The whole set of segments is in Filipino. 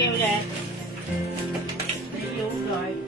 Lagay ulit. Yogurt.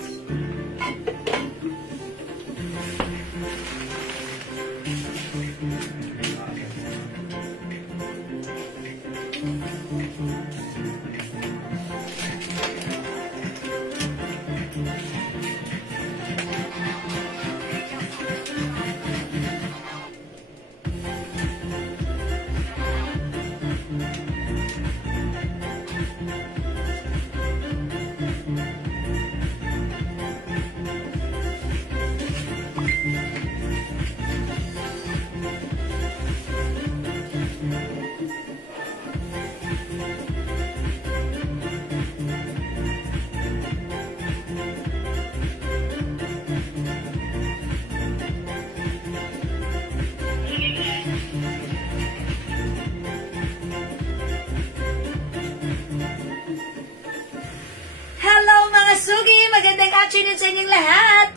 Sugi, magandang afternoon sa inyong lahat.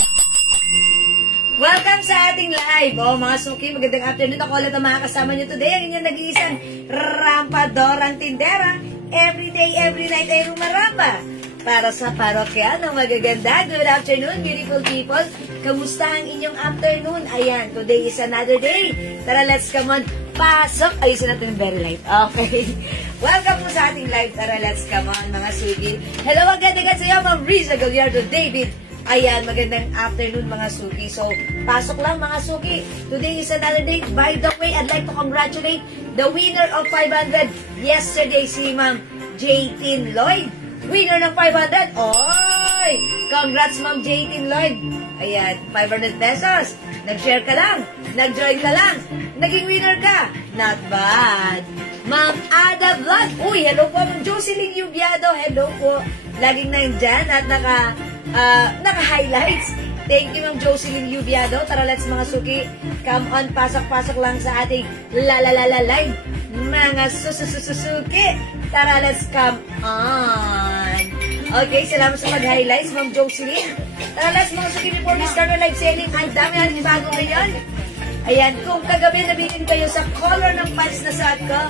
Welcome sa ating live. Mga Suki, magandang afternoon. Ako ulit ang mga kasama nyo today. Ang inyong nag-iisang rampadorang tindera. Every day, every night ay rumaramba. Para sa parokyano, magaganda. Good afternoon, beautiful people. Kamusta ang inyong afternoon? Ayan, today is another day. Tara, let's come on. Pasok. Ayusin natin very light. Okay. Welcome po sa ating live. Tara, let's come on, mga Suki. Hello agad sa iyo, Ma'am Riza Gallardo David. Ayan, magandang afternoon, mga Suki. So, pasok lang, mga Suki. Today is another day. By the way, I'd like to congratulate the winner of 500 yesterday, si Ma'am J.T. Lloyd. Winner ng 500. Oy! Congrats, Ma'am J.T. Lloyd. Ayan, 500 pesos. Nag-share ka lang. Nag-join ka lang. Naging winner ka. Not bad. Ma'am Ada Vlog. Uy, hello po, Ma'am Jocelyn Yubiado. Hello po. Laging nandyan at naka-highlights. Thank you, Ma'am Jocelyn Yubiado. Tara, let's, mga Suki. Come on, pasok-pasok lang sa ating live. Mga susususuki. Tara, let's come on. Okay, salamat sa mag-highlights, Ma'am Jocelyn. Tara, let's, mga Suki, before we start our live selling, ang dami natin bago ngayon. Ayan, kung kagabi nabilin kayo sa color ng pants na suot ko,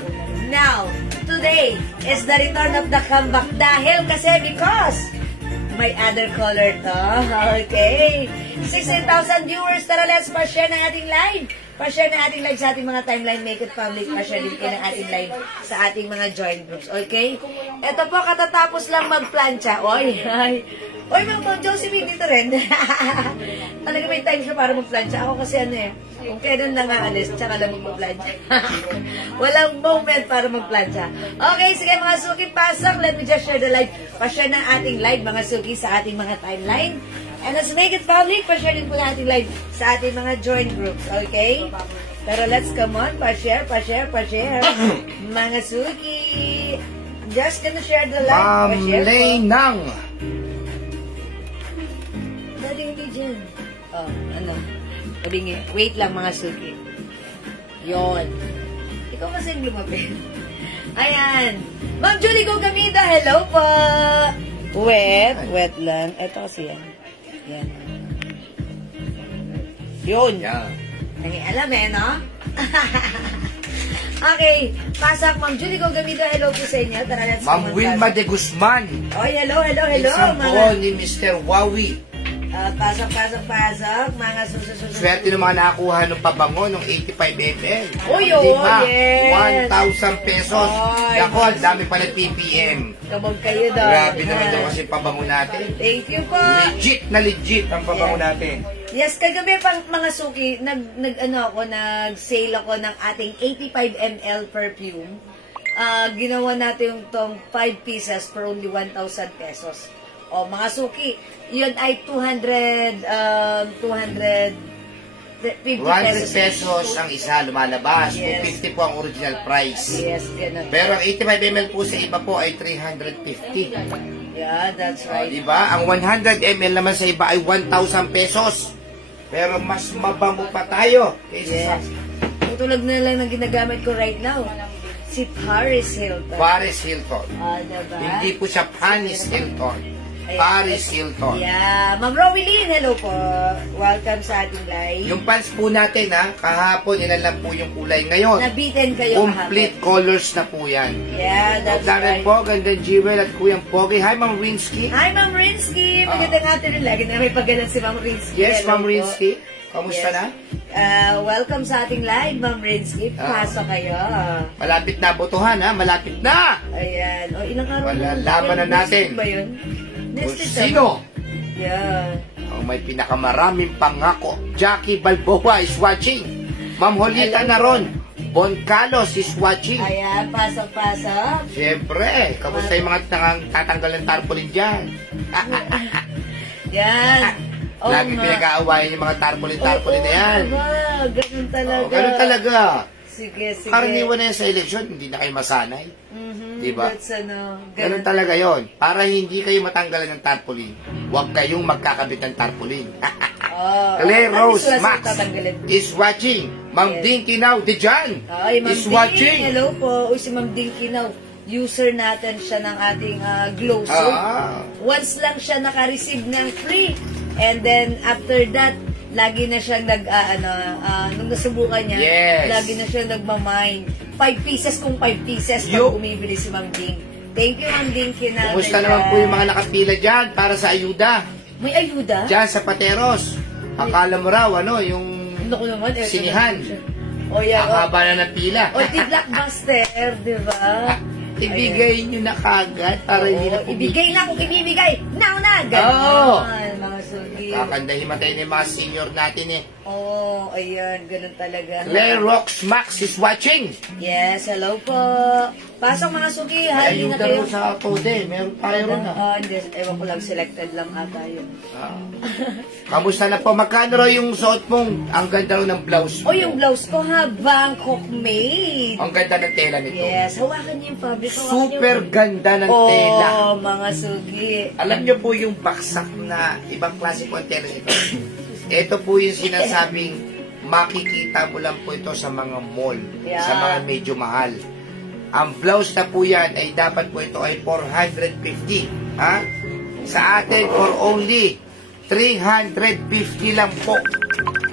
now, today is the return of the comeback. Dahil because may other color to. Okay. 16,000 viewers. Tara, let's pa-share ng ating live. Pa-share ng ating live sa ating mga timeline. Make it public. Pa-share din kayo ng ating live sa ating mga join groups. Okay? Ito po, katatapos lang mag-plancha. Oy, Ma'am Josephine, dito rin. Talaga may time siya para mag-plancha. Ako kasi kung kailan nangaalis, tsaka lang mag-plancha. Walang moment para mag-plancha. Okay, sige mga Suki, pasok. Let me just share the live. Pa-share ng ating live, mga Suki, sa ating mga timeline. And let's make it public. Pa-share din po natin live sa ating mga join groups. Okay? Pero let's come on. Pa-share. Mga Suki. Just gonna share the live. Ma'am Laynang. Hindi dyan. Oh, Kabingi. Wait lang, mga Suki. Yon. Ikaw kasi yung lumapit. Ayan. Ma'am Julie Gogamida, hello po. Wet lang. Ito kasi yan. Yan. Yun. Yeah. Alam no? Okay. Pasok, Ma'am Julie Gogamida, hello po sa inyo. Tara, let's Ma'am Wilma de Guzman. Oh, hello. Isang po ni Mr. Wawi. Pasok, mga susunod. Swerte ng mga nakakuha ng pabango ng 85 ml. Uy, yes. 1,000 pesos. Ako, ang dami pala PPM. Kabog kayo daw. Grabe naman daw kasi pabango natin. Thank you po. Legit ang pabango natin. Yes, kagabi pang mga Suki, nag-sale ako ng ating 85 ml perfume. Ginawa natin yung tong 5 pieces for only 1,000 pesos. O, mga Suki, yun ay 250 pesos ang isa lumalabas. Yes. 250 po ang original price. Yes, ganun. Pero ang 85 ml po sa iba po ay 350. Yeah, that's right. Diba? Ang 100 ml naman sa iba ay 1,000 pesos. Pero mas mabango pa tayo. Yes. Tulad na lang na ginagamit ko right now. Si Paris Hilton. Paris Hilton. Diba? Hindi po siya Panis Hilton. Ayan. Paris Hilton. Yeah. Ma'am Rowelyn, hello po. Welcome sa ating live. Yung pants po natin, kahapon, ilan lang po yung kulay. Ngayon, Nabitin kayo complete colors na po yan. Yeah, that's Darren right. po, gandang Jewel at Kuyang Pogi. Hi, Ma'am Rinsky. Hi, Ma'am Rinsky. Magandang afternoon. Lagi na may paggalan si Ma'am Rinsky. Yes, Hello Ma'am po. Rinsky. Kamusta na? Welcome sa ating live, Ma'am Rinsky. Pasok kayo. Malapit na botohan, malapit na! Ayan. O, ilang araw Malalaman na natin. Next week ba yun? Kung Next week. sino Yeah. ang may pinakamaraming pangako. Jackie Balboa is watching. Ma'am Holita Hello. Naron. Bon Carlos is watching. Ayan, pasok-pasok. Siyempre, kamusta yung mga tatanggal ng tarpaulin dyan? Yan. Oo Lagi nga. pinag-aawayan yung mga tarpaulin na yan. Ganun talaga. Ganun talaga. Sige. Karaniwan na yan sa eleksyon, hindi na kayo masanay. Diba? That's Ganun talaga yon. Para hindi kayo matanggalan ng tarpaulin, huwag kayong magkakabit ng tarpaulin. Claire Rose Max is watching. Ma'am Dinky now, Dijan is watching. Hello po. Uy, si Ma'am Dinky now. User natin siya ng ating glow soap. Once lang siya naka-receive ng free. And then, after that, lagi na siyang nung nasubukan niya, lagi na siyang nagmamine. 5 pieces kung 5 pieces pag bumibili si Ma'am Ding. Thank you, Ma'am Ding. Kumusta naman po yung mga nakapila dyan para sa ayuda? May ayuda? Dyan sa Pateros. Akala mo raw, yung sinihan. O yan. Ang haba na ng pila. O di Blockbuster, di ba? Ibigay nyo na kagad para hindi na ibigay na kung ibibigay. Now na! Ganon, mga sugi. Kakandahin matay na yung mga senior natin Ayan, ganun talaga. Claire Rox Max is watching. Yes, hello po. Pasok mga sugi, Ay, halin na kayo. ayun sa Tode, meron tayo ron Hindi, ewan ko lang, selected lang ata yun. Kamusta na po? Magkano raw yung suot mong? Ang ganda raw ng blouse mo. Yung blouse ko Bangkok made. Ang ganda ng tela nito. Yes, hawakan niyo yung fabric. Super ganda ng tela. Mga sugi. Alam niyo po yung baksak na ibang klase po ang tela nito. Ito po yung sinasabing makikita mo lang po ito sa mga mall, sa mga medyo mahal. Ang blouse na po yan ay dapat po ito ay 450. Sa atin for only 350 lang po.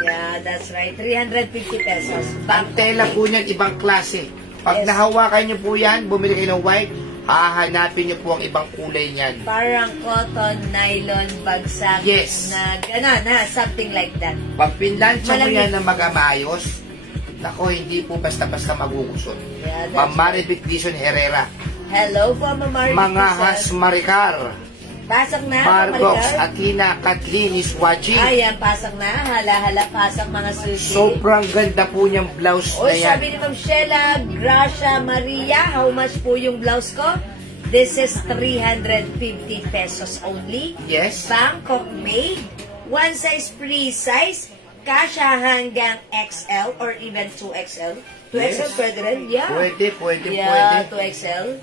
Yeah, that's right. 350 pesos. Ang tela po niyan ibang klase. Pag nahawakan niyo po yan, bumili kayo ng white, hahanapin niyo po ang ibang kulay niyan. Parang cotton, nylon, bagsak. Yes. Na gano'n, something like that. Pag pinlansya mo yan na mag-amayos, nako, hindi po basta-basta magugusot. Yeah, Ma'am Maribik Dizon Herrera. Hello po, Ma'am Maribik. Mga Hasmaricar. Pasok na, Margox Aquina Kathleen is watching. Ayan, pasok na. Hala-hala, pasok mga sushi. Sobrang ganda po niyang blouse na yan. Sabi ni Ma'am Sheila, Gracia Maria, how much po yung blouse ko? This is 350 pesos only. Yes. Bangkok made. One size free size. Kasha hanggang XL or even 2XL. 2XL pwede rin? Yeah. Pwede. 2XL.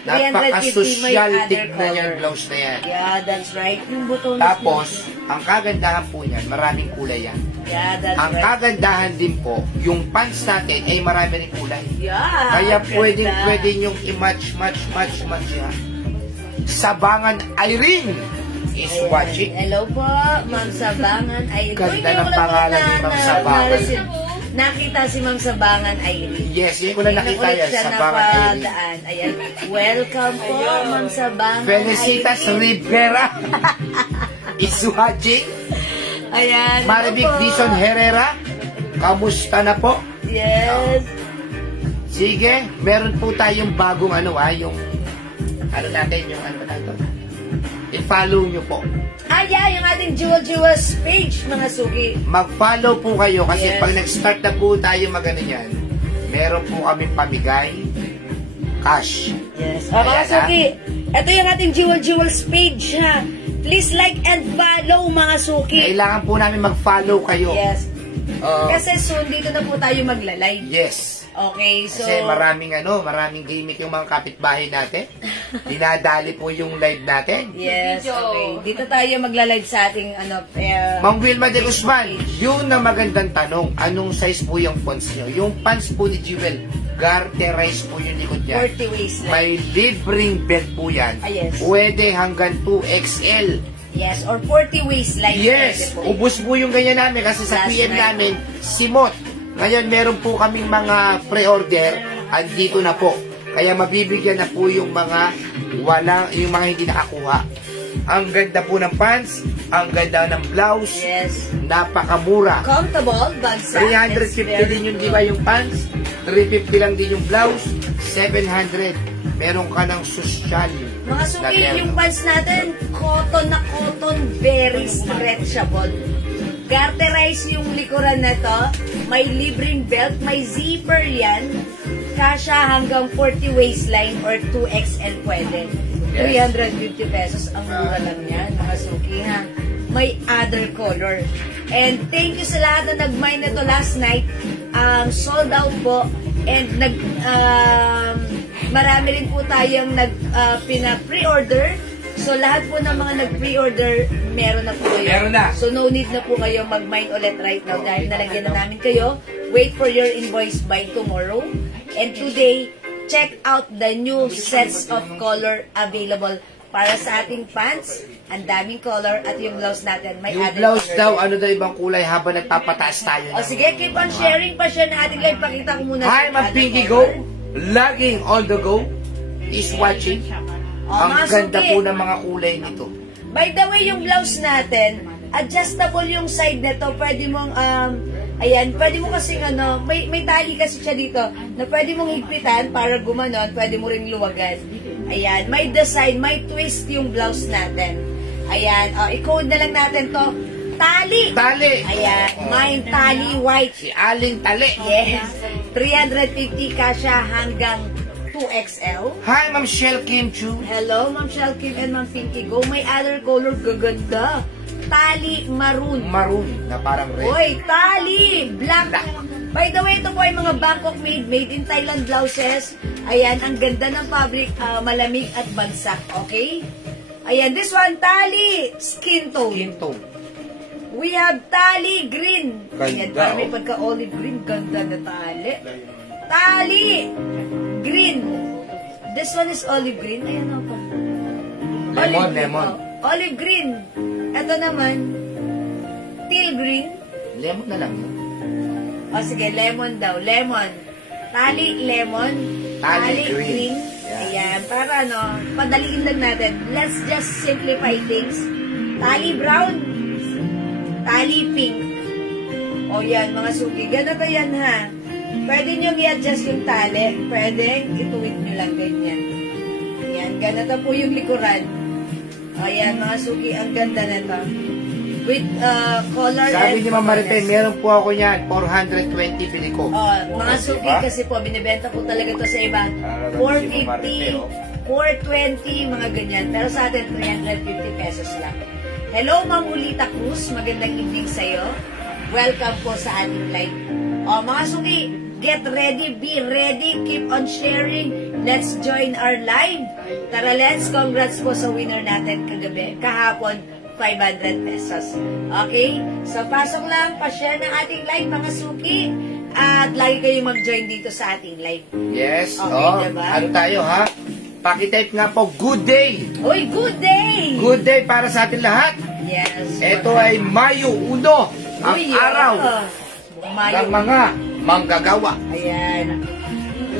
Napaka-social tignan yung blouse na yan. Yeah, that's right. Yung buto Tapos, ang kagandahan po niyan, maraming kulay yan. Yeah, that's ang right. kagandahan din po, yung pants natin ay marami rin kulay. Yeah. Kaya pwede yung i-match yan. Sabangan Irene is watching. Hello po, Ma'am Sabangan Irene. Ganda ng pangalan ni Ma'am Sabangan. Nakita si Ma'am Sabangan Irene. Yes, yun ko na nakita yan. Sabangan Irene. Ayan. Welcome po, Ma'am Sabangan Felicitas Rivera is watching. Ayan. Maribik Dizon Herrera, kamusta na po? Yes. Sige, meron po tayong bagong yung natin, yung natin. I-follow nyo po. Yung ating Jewels page, mga suki. Mag-follow po kayo kasi pag nag-start na po tayo yan, meron po kaming pamigay, cash. Yes. Mga suki, ito yung ating Jewels page, ha. Please like and follow, mga suki. Kailangan po namin mag-follow kayo. Yes. Kasi soon, dito na po tayo magla-live. Yes. Okay, so... Kasi maraming gimmick yung mga kapitbahay natin. Dinadali po yung live natin. Yes, okay. Dito tayo magla-live sa ating, Ma'am Wilma de Guzman, yun na magandang tanong. Anong size po yung pants nyo? Yung pants po ni Jewel, garterize po yung likod niya. 40 waistline. May libreng belt po yan. Yes. Pwede hanggang 2XL. Yes, or 40 waistline. Yes, ubos po yung ganyan namin kasi sa PM namin, simot. Ngayon, meron po kaming mga pre-order, andito na po. Kaya mabibigyan na po yung mga yung mga hindi nakakuha. Ang ganda po ng pants, ang ganda ng blouse, yes. Napakamura. Comfortable, bagsak. 350 din yung di ba yung pants, 350 lang din yung blouse, 700. Meron ka ng social. Mga suki, yung pants natin, cotton na cotton, very stretchable. Garterize yung likuran na to. May libreng belt, may zipper yan. Kasha hanggang 40 waistline or 2XL pwede. Yes. 350 pesos ang mura lang yan, mga suki ha. May other color. And thank you sa lahat na nag-mine na to last night. Sold out po. And marami rin po tayong pina-pre-order. So, lahat po ng mga nag-pre-order, meron na po kayo. Meron na. So, no need na po kayo mag-mine ulit right now dahil nalagyan na namin kayo. Wait for your invoice by tomorrow. And today, check out the new sets of color available para sa ating pants. Ang daming color at yung blouse natin. May yung blouse daw, ano daw ibang kulay habang nagpapataas tayo. O sige, keep on sharing pa siya na ating live. Pakita ko muna. Hi, Ma'am Pinky Go. Laging on the go is watching. Ang ganda po ng mga kulay nito. By the way, yung blouse natin, adjustable yung side nito. Pwede mong, ayan, pwede mo kasi, may tali kasi siya dito, na pwede mong higpitan para gumanon, pwede mo ring luwagan. Ayan, may design, may twist yung blouse natin. Ayan, i-code na lang natin to. Tali! Tali! Ayan, may tali white. Si Aling Tali. Yes. 350 kasha hanggang 2XL. Hi, Ma'am Shell Kim Chu. Hello, Ma'am Shell Kim and Ma'am Pinky Go. May other color, gaganda. Tali maroon. Maroon, na parang red. Oy, tali! Black. By the way, ito po ay mga Bangkok made in Thailand blouses. Ayan, ang ganda ng fabric, malamig at bagsak. Okay? Ayan, this one, tali, skin tone. Skin tone. We have tali green. Ganda, Ayan, parang may pagka-olive green. Ganda na tali. Tali green. This one is olive green. Ayan ako. Lemon. Olive green. Ito naman, teal green. Lemon na lang yun. O sige, lemon daw. Lemon. Tali lemon. Tali green. Ayan, para padaliin lang natin. Let's just simplify things. Tali brown. Tali pink. O yan, mga suki. Ganito yan ha. Pwede nyo i-adjust yung tali. Pwede ituwid nyo lang ganyan. Ayan, ganito po yung likuran. Ayan, mga suki, ang ganda na ito. With color Sabi ni Ma'am Marite, meron po ako niyan, 420 bili ko. Mga suki diba? Kasi po, binibenta po talaga ito sa iba. 450, 420, mga ganyan. Pero sa atin, 350 pesos lang. Hello, Ma'am Ulita Cruz. Magandang evening sa'yo. Welcome po sa ating live. Mga suki, get ready, be ready, keep on sharing. Let's join our live. Tara, let's congrats po sa winner natin kagabi. Kahapon, 500 pesos. Okay? So, pasok lang, pa-share ng ating live, mga suki. At lagi kayong mag-join dito sa ating live. Yes. Okay, diba? Ano tayo, ha? Pakitype nga po, good day. Uy, good day! Good day para sa atin lahat. Yes. Ito ay Mayo 1, ang araw ng mga manggagawa. Ayan.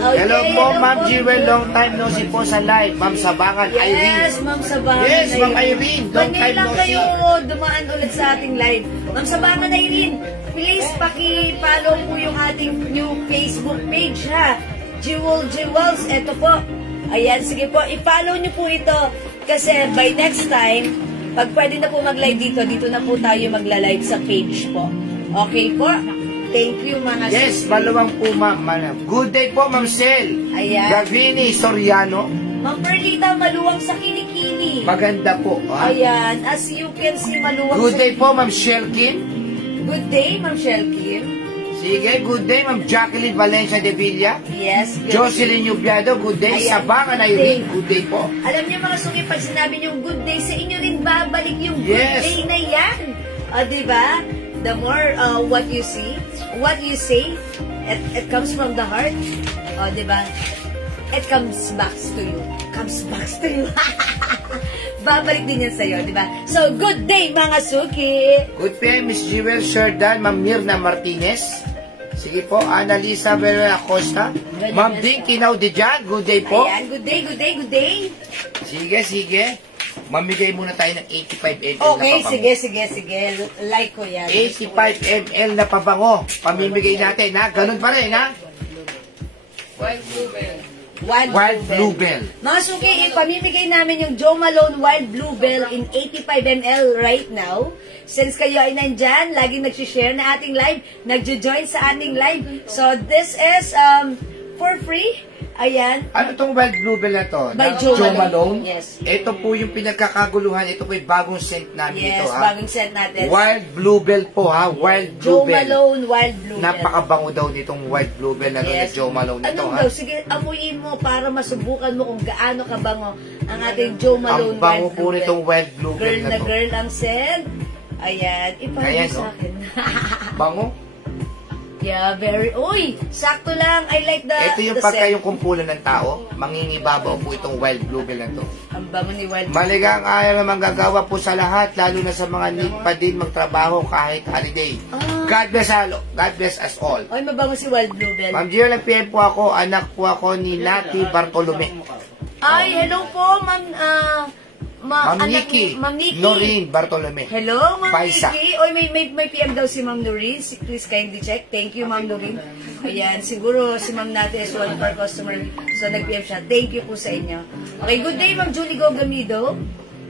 Okay, hello po, Ma'am Jewel. Long time no see po sa live. Ma'am Sabangan, Irene. Yes, Ma'am Sabangan. Yes, Ma'am Irene. Long time no see. kayo dumaan ulit sa ating live. Ma'am Sabangan, Irene, please paki-follow po yung ating new Facebook page, ha? Jewels, eto po. Ayan, sige po, i-follow nyo po ito. Kasi by next time, pag pwede na po mag-live dito na po tayo magla-live sa page po. Okay po? Thank you, mga yes, maluwang po, Ma'am. Good day po, Ma'am Sel. Ayan. Gavini Soriano. Ma'am Perlita, maluwang sa kilikili. Maganda po, ha? Ayan, as you can see, maluwang good sa... day po, Ma'am Shelkin. Good day, Ma'am Shelkin. Sige, good day, Ma'am Jacqueline Valencia de Villa. Yes. Good Jocelyn Yubiado, good day. Ayan. Sabangan Irene, good day po. Alam niyo mga suki, pag sinabi niyong good day, sa inyo rin babalik yung Yes. good day na yan. O, diba? The more what you see, what you say, it comes from the heart. O, diba? It comes back to you. Comes back to you. Babalik din yan sa'yo, diba? So, good day mga suki! Good day, Miss Jewel Sherdan, Ma'am Mirna Martinez. Sige po, Annalisa Vera Acosta. Ma'am Dinky Naudijan, good day po. Ayan, good day, good day, good day. Sige, sige. Mamigay muna tayo ng 85 ml Okay, na pabango. sige. Like ko yan. 85 ml na pabango. Pamimigay natin, ha? Ganun pa rin, ha? Wild Bluebell. Mga suki, ipamimigay namin yung Joe Malone Wild Bluebell in 85 ml right now. Since kayo ay nandyan, laging nag-share na ating live, nagjo-join sa ating live. So, this is for free. Ayan. Ano tong Wild Bluebell na to? By Ng Joe Malone? Yes. Ito po yung pinagkakaguluhan. Ito po yung bagong scent namin Yes, ito, ha? bagong set natin. Wild Bluebell po, ha? Wild Joe Bluebell. Malone Wild Bluebell. Napakabango daw nitong Wild Bluebell na to na Joe Malone na to, Anong ha? daw? Sige, amuyin mo para masubukan mo kung gaano kabango ang ating Joe Malone Ang bango Wild po Bluebell. nitong Wild Bluebell Girl na na to. girl ang scent. Ayan, ipahuli Ayan, sa no? akin. Bango? Yeah, very... Uy! Sakto lang. I like the Ito yung the pagka scent. yung kumpulan ng tao, mangingibabaw po itong Wild Bluebell na to. Ang bango ni Wild Maligang ayaw na manggagawa po sa lahat, lalo na sa mga need pa din magtrabaho kahit holiday. God bless us all. Uy, mabango si Wild Bluebell. Ma'am Gio, nag-PM po ako, anak po ako ni Nati Bartolome. Ay, hello po, Ma'am... Ma'am Nikki, Noreen Bartolome. Hello, Ma'am Paisa. Nikki. Oy, may PM daw si Ma'am Noreen. Please kindly check. Thank you, Ma'am Noreen. Ayan, siguro si Ma'am natin is one of our customer. So, nag-PM siya. Thank you po sa inyo. Okay, good day, Ma'am Julie Gogamido.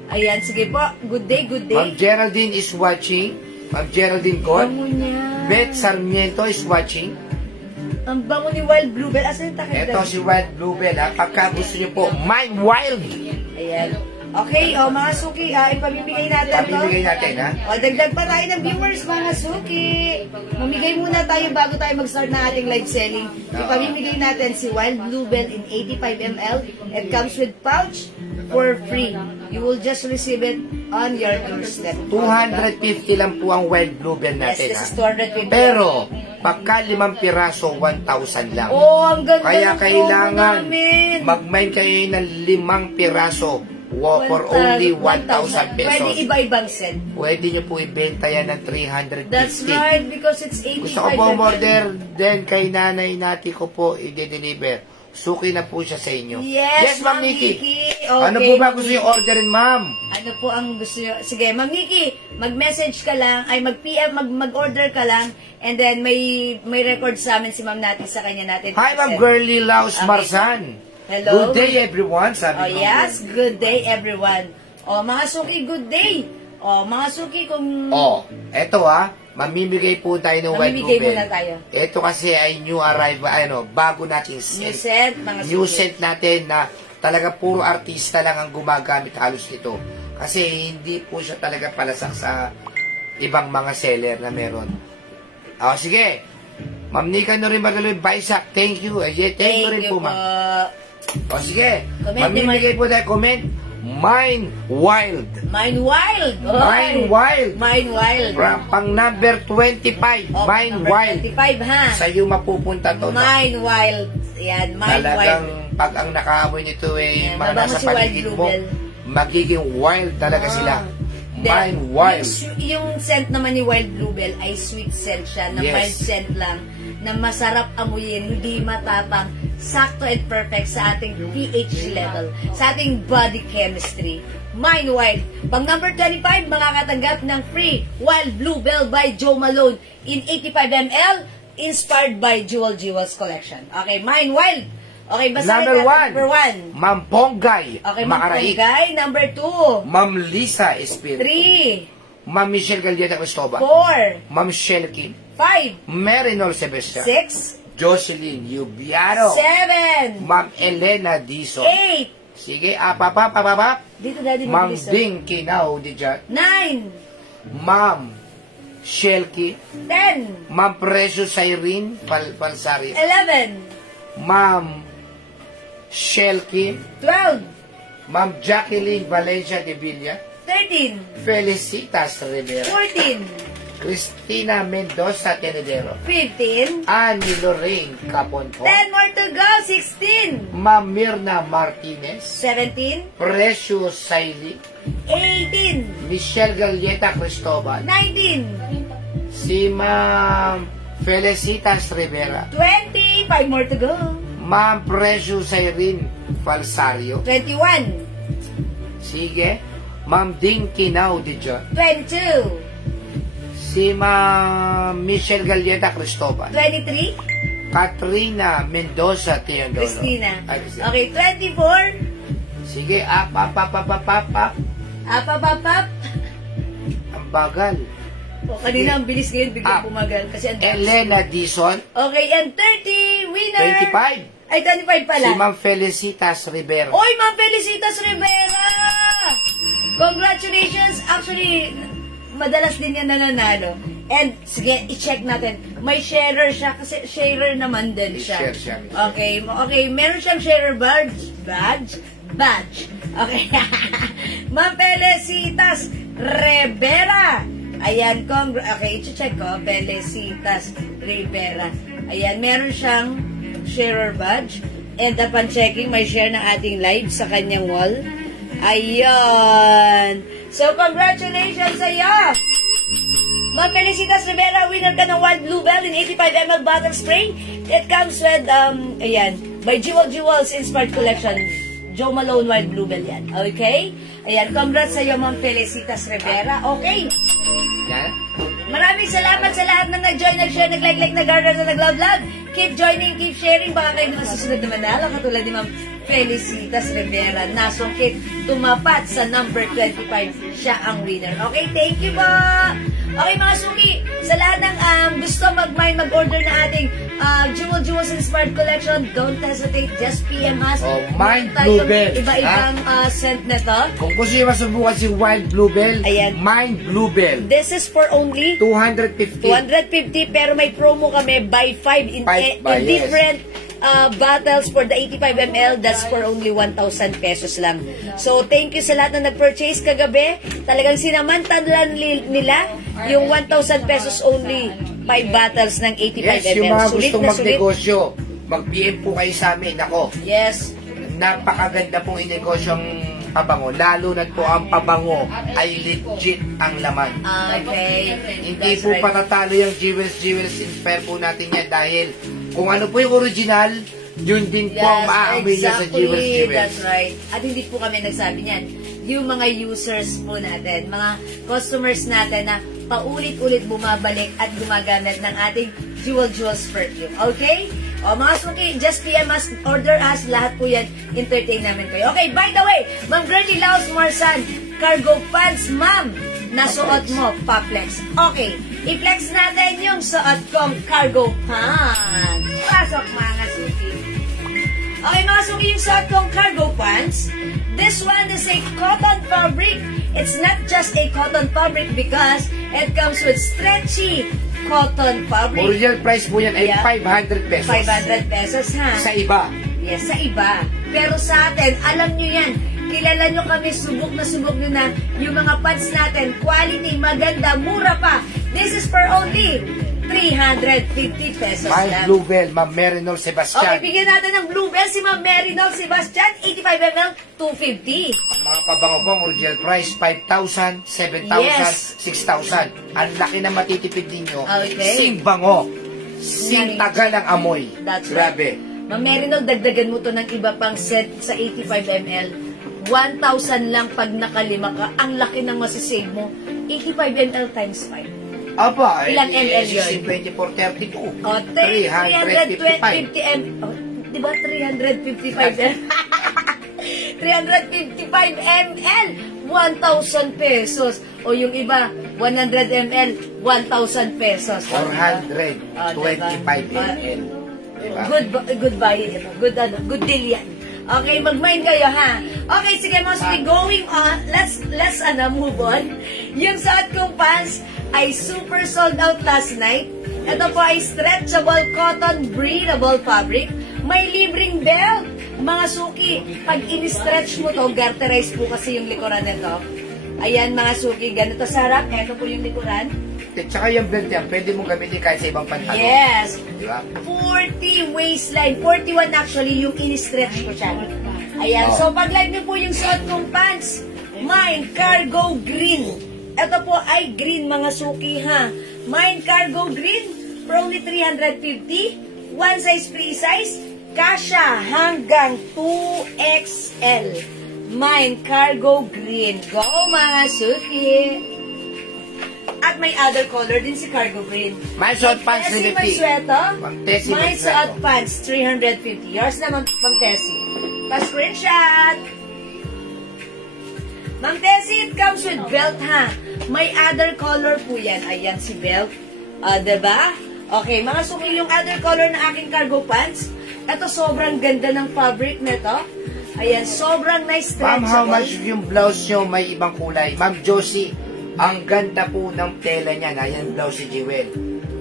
Ayan, sige po. Good day, good day. Ma'am Geraldine is watching. Ma'am Geraldine God. Bango niya. Beth Sarmiento is watching. Ang bango ni Wild Bluebell. Asan yung takip Ito si Wild Bluebell, ha. Pagka gusto niyo po, Mind Wild. Ayan. Okay, mga suki, ipamimigay natin ito. Pamimigay natin, ha. O, dagdag pa tayo ng viewers, mga suki. Mamigay muna tayo bago tayo mag-start na ating live selling. Ipamimigay natin si Wild Bluebell in 85 ml. It comes with pouch for free. You will just receive it on your doorstep. 250 lang po ang Wild Bluebell Yes, natin, this ha. is 250. Pero, pagka 5 piraso, 1,000 lang. Oh, ang ganda Kaya ng kailangan promo namin. mag-mine kayo ng 5 piraso for only 1,000 pesos. Pwede iba-ibang set. Pwede nyo po ibenta yan ng 350. That's right, because it's 85. Gusto ko po umorder, then kay nanay natin ko po i-deliver. Suki na po siya sa inyo. Yes, Ma'am Ma'am Nikki. Okay. Ano po ba gusto nyo orderin, ma'am? Ano po ang gusto nyo? Sige, Ma'am Nikki, mag-message ka lang, ay mag-PM, mag-order ka lang, and then may record sa amin si Ma'am natin sa kanya natin. Hi, Ma'am Girly Laos Marsan. Hello. Good day, everyone. Oh, Sabi ko. yes, good day, everyone. Oh, mga suki, good day. Oh, mga suki, kung... Oh, eto mamimigay po tayo ng Wild Mamimigay Bluebell. muna tayo. Ito kasi ay new arrival, bago natin New set, mga New suki. scent natin na talaga puro artista lang ang gumagamit halos nito. Kasi hindi po siya talaga palasak sa ibang mga seller na meron. Oh, sige. Ma'am Nika no rin Magaluy Baisak, thank you. Thank you rin po, ma'am. O sige, Comment, mamimigay po tayo comment, Mind Wild. Mind Wild. Mind Wild. Mind Wild. Pang number 25, Oh, Mind number Wild. 25, ha? Sa iyo mapupunta to. Mind Wild. Yan, Mind Talagang Wild. pag ang nakaamoy nito Yan, mga mabango nasa si Wild paligid mo, Bluebell. magiging wild talaga sila. Then, Mind Wild. Yung scent naman ni Wild Bluebell ay sweet scent siya, na Yes. mild scent lang, na masarap amuyin, hindi matapang, sakto and perfect sa ating pH level, sa ating body chemistry. Mind Wild. Pang number 25, makakatanggap ng free Wild Bluebell by Joe Malone in 85 ml, inspired by Jewel Jewels Collection. Okay, Mind Wild. Okay, basahin Number natin. 1, Number 1. Ma'am Ponggay, Okay, Makaraig. Guy. Number 2. Ma'am Lisa Espiritu. 3. Ma'am Michelle Galdieta Cristobal. 4. Ma'am Shelkin. 5. Merinol Sebastian. 6. Jocelyn Yubiaro. 7. Ma'am Elena Dizon. 8. Sige, papap. Dito, Daddy, Ma'am mabilis. Ding Kinao Dijat. 9. Ma'am Shelky. 10. Ma'am Precious Irene Falsario. 11. Ma'am Shelky. 12. Ma'am Jacqueline Valencia de Villa. 13. Felicitas Rivera. 14. Cristina Mendoza Tenedero. 15. Annie Lorraine Caponto. 10 more to go. 16. Ma'am Mirna Martinez. 17. Precious Saili. 18. Michelle Galleta Cristobal. 19. Si Ma'am Felicitas Rivera. 20. 5 more to go. Ma'am Precious Irene Falsario. 21. Sige. Ma'am Ding Kinao de John. 22. Si Ma'am Michelle Galleta Cristobal. 23. Katrina Mendoza Teodoro. Christina. Ay, Christina. Okay, 24. Sige, up. Up. Ang bagal. O, kanina ang bilis ngayon, biglang Up. bumagal. Kasi ang Elena Dizon. Okay, and 30. Winner. 25. Ay, 25 pala. Si Ma'am Felicitas Rivera. Oy, Ma'am Felicitas Rivera! Congratulations! Actually, madalas din yan nananalo. And, sige, i-check natin. May sharer siya, kasi sharer naman din siya. I-share siya. Okay, meron siyang sharer badge. Okay. Ma'am Felicitas Rivera. Ayan, okay, i-check ko. Felicitas Rivera. Ayan, meron siyang sharer badge. And upon checking, may share ng ating live sa kanyang wall. Ayan. So, congratulations sa iyo! Ma'am Felicitas Rivera, winner ka ng Wild Bluebell in 85 ml bottle spray. It comes with, ayan, by Jewels Inspired Collection. Joe Malone Wild Bluebell yan. Okay? Ayan, congrats sa iyo, Ma'am Felicitas Rivera. Okay. Yan. Maraming salamat sa lahat na nag-join, nag-share, nag-like, nag-garden, na nag-love. Keep joining, keep sharing. Baka kayo naman susunod na manalo, katulad ni Ma'am Felicitas Rivera. Nasungkit, tumapat sa number 25. Siya ang winner. Okay, thank you po. Okay, mga suki, sa lahat ng gusto mag-order na ating Jewels Inspired Collection, don't hesitate, just PM us. Oh, Mind Tayong Bluebell. iba-ibang scent na to. Kung gusto nyo masubukan si Wild Bluebell, Ayan. Mind Bluebell. This is for only 250. 250, pero may promo kami buy 5 in Yes. different bottles for the 85 ml. That's for only 1,000 pesos lang. So, thank you sa lahat na nag-purchase kagabi. Talagang sinamantalan nila yung 1,000 pesos only 5 bottles ng 85 Yes, ml. yung mga Sulit gustong na sulit. magnegosyo, mag-PM po kayo sa amin. Ako, Yes. napakaganda pong inegosyong pabango. Lalo na po ang pabango ay legit ang laman. Okay. Hindi That's po right. patatalo yung Jewels Inspire po natin yan dahil kung ano po yung original, yun din po ang maaamoy niya sa Jewels. That's right. At hindi po kami nagsabi niyan. Yung mga users po natin, mga customers natin na paulit-ulit bumabalik at gumagamit ng ating Jewels perfume. Okay? O mga suki, just PM us, order us, lahat po yan, entertain namin kayo. Okay, by the way, Ma'am Granny Laos Marsan, cargo pants, ma'am, nasuot mo, paplex. Okay, i-flex natin yung suot kong cargo pants. Pasok mga suki. Okay mga suki, yung suot kong cargo pants, this one is a cotton fabric. It's not just a cotton fabric because it comes with stretchy cotton fabric. Original price po yan ay Yeah. 500 pesos. 500 pesos ha. Sa iba. Yes, sa iba. Pero sa atin, alam nyo yan. Kilala nyo kami, subok nyo na yung mga pads natin. Quality, maganda, mura pa. This is for only 350 pesos Wild lang. Bluebell, Ma'am Merinol Sebastian. Okay, bigyan natin ng Bluebell si Ma'am Merinol Sebastian, 85 ml, 250. Ang mga pabango po, ang original price, 5,000, 7,000, Yes. 6,000. Ang laki na matitipid ninyo. Okay. Sing bango. Sing tagal ang amoy. That's Grabe. right. Ma'am Merinol, dagdagan mo to ng iba pang set sa 85 ml. 1,000 lang pag nakalima ka. Ang laki ng masisave mo. 85 ml times 5. Aba, Ilang ml yun? 2432. O, 350 ml. Oh, di ba 355 ml? 355 ml, 1,000 pesos. O yung iba, 100 ml, 1,000 pesos. 425 ml. Diba? Good buy, good deal yan. Okay, mag-mind kayo, ha? Okay, sige, mas we going on. Let's move on. Yung suot kong pants ay super sold out last night. Ito po ay stretchable cotton breathable fabric. May libreng belt. Mga suki, pag in-stretch mo to, garterize po kasi yung likuran nito. Ayan, mga suki, ganito sa harap. Ito po yung likuran. Tsaka yung belt yan, pwede mong gamitin kahit sa ibang pantalon. Yes. Diba? 40 waistline. 41 actually yung in-stretch ko siya. Ayan. So, pag like nyo po yung suot kong pants, mine cargo green. Ito po ay green, mga suki, ha. Mine cargo green for only 350. One size, free size. Kasha hanggang 2XL. Mine cargo green. Go, mga suki. At may other color din si cargo green. My suot pants, Tessie, 350. may sweater. Tessie, My may suot sweater. pants, 350. Yours naman, Ma'am Tessie. Pa-screenshot. Ma'am Tessie, it comes with belt, ha? May other color po yan. Ayan si belt. Diba? Okay, mga suki, yung other color na aking cargo pants. Ito, sobrang ganda ng fabric nito. Ayan, sobrang nice stretchable. Ma'am, how much yung blouse nyo may ibang kulay? Ma'am Josie, ang ganda po ng tela niyan. Ayan, blouse si Jewel.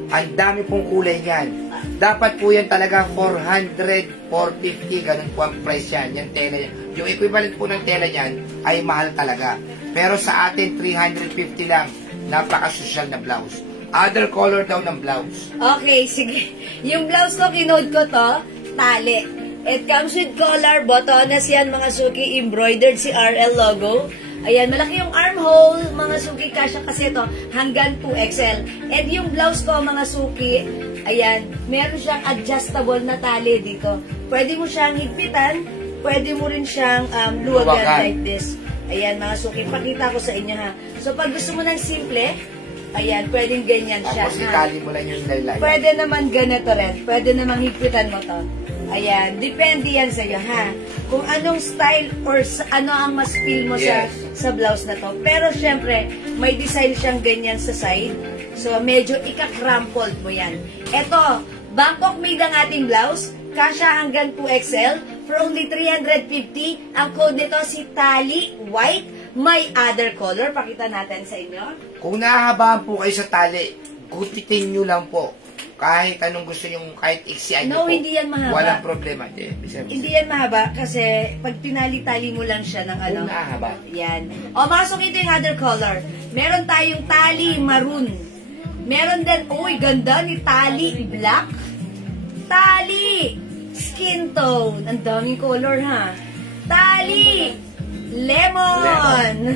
Ang dami pong kulay niyan. Dapat po yan talaga 400, 450, ganun po ang price yan. Yan tela yan. Yung equivalent po ng tela niyan ay mahal talaga. Pero sa atin, 350 lang. Napaka-social na blouse. Other color daw ng blouse. Okay, sige. Yung blouse ko, kinode ko to, tali. It comes with collar, botones yan, mga suki, embroidered si RL logo. Ayan, malaki yung armhole, mga suki, kasya kasi ito, hanggang 2XL. And yung blouse ko, mga suki, ayan, meron siyang adjustable na tali dito. Pwede mo siyang higpitan, pwede mo rin siyang luwagan like this. Ayan, mga suki, pakita ko sa inyo, ha. So, pag gusto mo ng simple, ayan, pwedeng ganyan siya. Tapos itali mo lang yung laylay. Pwede naman ganito rin. Pwede naman higpitan mo to. Ayan, depende yan sa'yo, ha? Kung anong style or ano ang mas feel mo sa blouse na to. Pero syempre, may design siyang ganyan sa side. So, medyo ika-crumpled mo yan. Ito, Bangkok made ang ating blouse. Kasha hanggang 2XL for only 350. Ang code nito si Tali White. May other color. Pakita natin sa inyo. Kung nahahabaan po kayo sa tali, gutitin nyo lang po. Kahit anong gusto yung kahit iksian nyo po. Hindi yan mahaba. Walang problema. Hindi yan mahaba kasi pag pinali-tali mo lang siya ng ano. Kung nahaba. Yan. O, masok ito yung other color. Meron tayong tali maroon. Meron din, uy, ganda ni tali black. Tali skin tone. Ang daming color, ha? Tali lemon.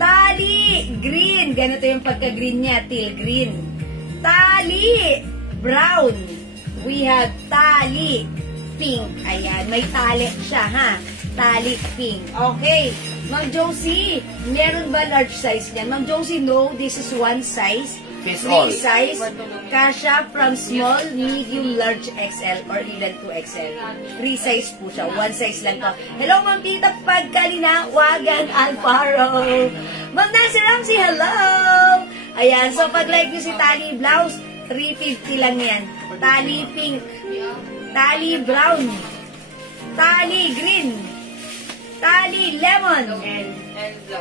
Tali green. Ganito yung pagka-green niya. Teal green. Tali brown. We have tali pink. Ayan, may tali siya, ha? Tali pink. Okay. Ma'am Josie, meron ba large size niyan? Ma'am Josie, no. This is one size. Fits all. Free size. Kasha from small, medium, large XL or even 2XL. Free size po siya. One size lang to. Hello, Ma'am Tita Pagkalinawagan Alfaro. Ma'am Nancy Ramsey, hello! Ayan, so pag like nyo si Tali Blouse, 350 lang yan. Tali pink, tali brown, tali green, tali lemon,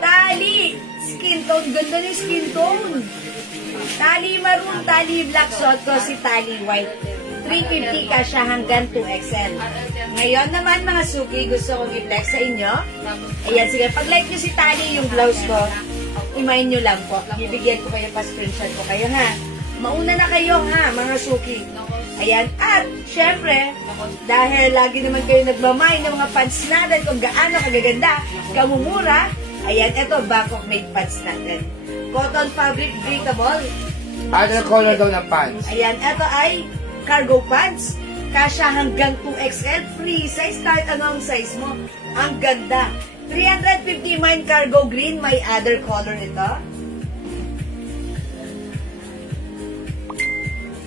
tali skin tone. Ganda ni skin tone. Tali maroon, tali black, suot ko si tali white. 350 ka siya hanggang 2XL. Ngayon naman, mga suki, gusto kong i-flex sa inyo. Ayan, sige, pag like nyo si Tali yung blouse ko, imayin nyo lang po. Bibigyan ko kayo pa, screenshot ko kayo, ha? Mauna na kayo, ha, mga suki. Ayan, at, syempre, dahil lagi naman kayo nagmamay ng mga pants natin kung gaano kagaganda, kamumura, ayan, eto, Bangkok made pants natin. Cotton fabric, breathable. Other color daw ng pants. Ayan, eto ay cargo pants. Kasha hanggang 2XL. Free size. Kahit ano ang size mo. Ang ganda. 350 mine cargo green. May other color ito.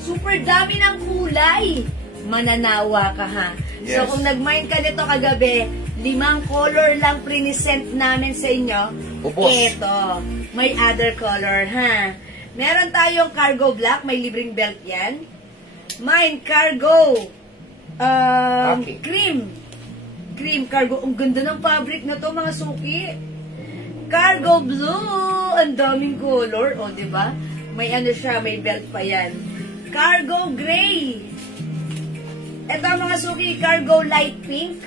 Super dami ng kulay. Mananawa ka, ha? Yes. So, kung nag-mine ka nito kagabi, 5 color lang present namin sa inyo. Ubos. Ito. May other color, ha? Meron tayong cargo black. May libreng belt yan. Mine cargo Okay. cream. cream cargo. Ang ganda ng fabric na to, mga suki. Cargo blue. Ang daming color. O, diba? May ano siya, may belt pa yan. Cargo gray. Ito mga suki, cargo light pink.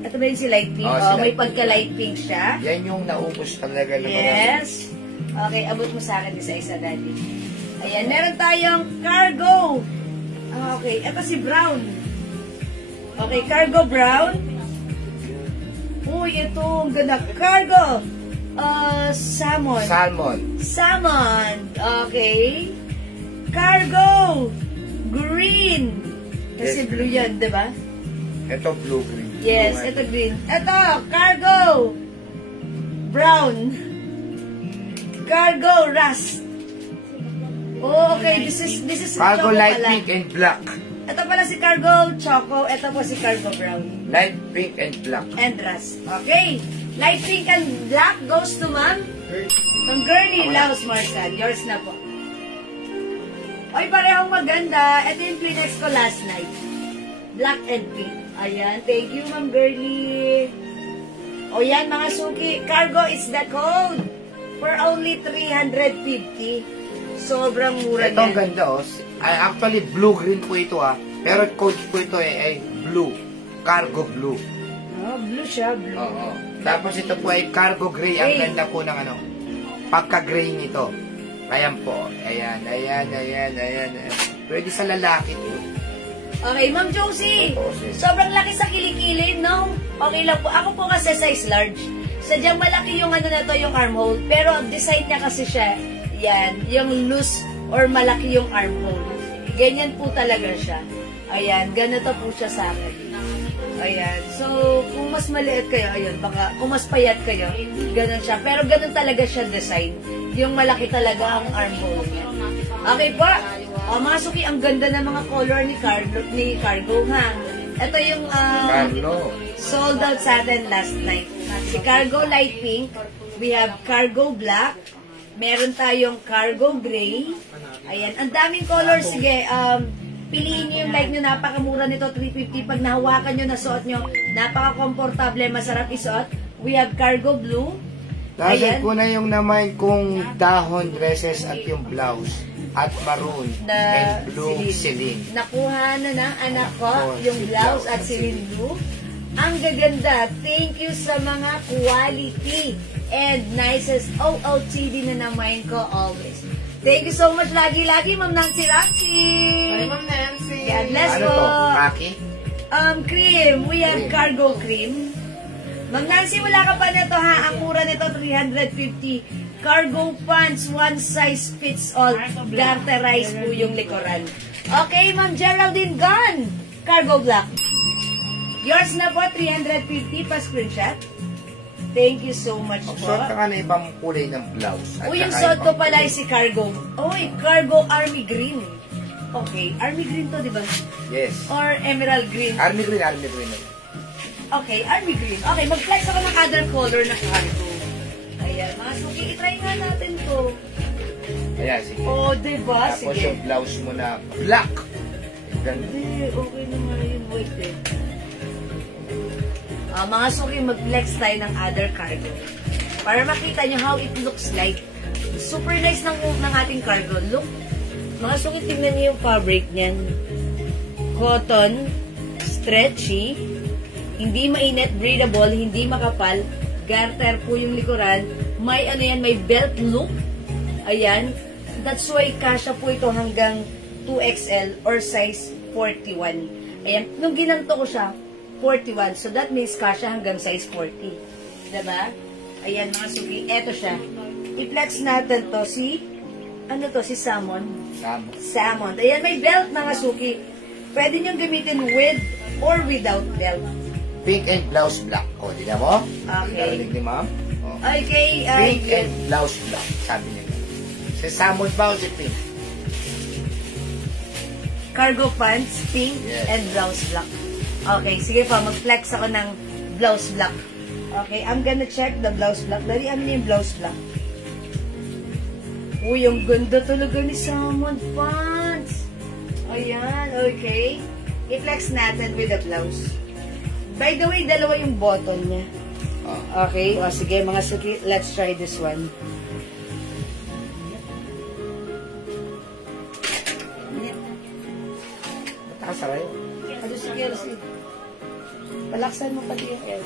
Ito ba yun si light pink? Si may light pagka-light pink siya. Yan yung naubos talaga ng mga. Yes. Okay, abot mo sa akin isa-isa, Daddy. Ayan, meron tayong cargo. Okay, ito si brown. Okay, cargo brown. Uy, ito, ang ganda. Cargo. Salmon. Salmon. Okay. Cargo. Green. Kasi blue yan, di ba? Ito blue-green. Yes, ito green. Ito, cargo. Brown. Cargo rust. Oh, okay. This is Cargo choco light pala. pink and black. Ito pala si cargo choco. Ito po si cargo brown. Light pink and black. And rust. Okay. Light pink and black goes to Ma'am Gurney Laos Marsan. Yours na po. Ay, parehong maganda. Ito yung Kleenex ko last night. Black and pink. Ayan. Thank you, Ma'am Gurney. O yan, mga suki. Cargo is the code for only 350. Sobrang mura Ito ang ganda, oh. Actually, blue-green po ito, Pero code po ito ay blue. Cargo blue. Oh, blue siya, blue. Oo. Tapos ito po ay cargo gray. Ang ganda po ng pagka-gray nito. Ayan po. Ayan. Pwede sa lalaki po. Okay, Ma'am Josie. Sobrang laki sa kilikili, no? Okay lang po. Ako po kasi size large. Sadyang malaki yung na to, yung armhole. Pero design niya kasi siya, yan, yung loose or malaki yung armhole. Ganyan po talaga siya. Ayan, ganito po siya sa akin. Ayan. So, kung mas maliit kayo, ayun, baka, kung mas payat kayo, ganun siya. Pero ganun talaga siya design. Yung malaki talaga ang armhole niya. Okay po. Mga suki, ang ganda ng mga color ni Cargo, ha? Ito yung sold out sa atin last night. Si Cargo light pink. We have Cargo black. Meron tayong Cargo gray. Ayan. Ang daming colors. Sige, piliin nyo yung like nyo. Napakamura nito, 350. Pag nahawakan nyo, nasuot nyo, napaka-komportable, masarap isuot. We have Cargo blue. Dahil ko na yung naman kung dahon dresses at yung blouse. At maroon and blue Celine. Nakuha na ng anak ko yung blouse at Celine blue. Ang gaganda. Thank you sa mga quality and nicest OOTD na namayin ko always. Thank you so much lagi-lagi, Ma'am Nancy Roxy. Hi, Ma'am Nancy. God bless Ano to? Kaki? Cream. We have cargo cream. Ma'am Nancy, wala ka pa nito ha. Ang mura nito, 350. Cargo pants, one size fits all. Garterized po yung likuran. Okay, Ma'am Geraldine Gunn. Cargo black. Yours na po, 350 pa screenshot. Thank you so much po. Suot ka na ibang kulay ng blouse. Uy, yung suot ko pala ay si Cargo. Uy, Cargo Army Green. Okay, Army Green to, di ba? Yes. Or Emerald Green. Army green. Okay, Army Green. Okay, mag-flex ako ng other color na Cargo. Ayan, mga suki, itry nga natin to. Ayan, sige. Oh, diba? Tapos Sige. yung blouse mo na black. Ganda. Hindi, okay naman yun. Wait eh. Mga suki, mag-flex tayo ng other cargo. Para makita nyo how it looks like. Super nice ng ating cargo. Look. Mga suki, tingnan nyo yung fabric niyan. Cotton, stretchy, hindi mainit, breathable, hindi makapal, garter po yung likuran. May ano yan, may belt loop. Ayan. That's why kasha po ito hanggang 2XL or size 41. Ayan. Nung ginanto ko siya, 41. So that means kasha hanggang size 40. Diba? Ayan mga suki. Eto siya. I-flex natin to si, ano to, si Salmon. Salmon. Ayan, may belt mga suki. Pwede nyo gamitin with or without belt. Pink and blouse black. O, di na mo? Okay. Narinig ni ma'am? O. Okay. Pink and blouse black. Sabi niya. Si Salmon ba o si pink? Cargo pants, pink, Yes. and blouse black. Okay, sige pa, mag-flex ako ng blouse black. Okay, I'm gonna check the blouse black. Dali, ano yung blouse black? Uy, ang ganda talaga ni Salmon pants. Ayan, okay. I-flex natin with the blouse. By the way, dalawa yung bottle niya. Oh. Okay, o sige mga suki, let's try this one. Nakasara yun. Ano si Kelsey? Palaksan mo pati yung air.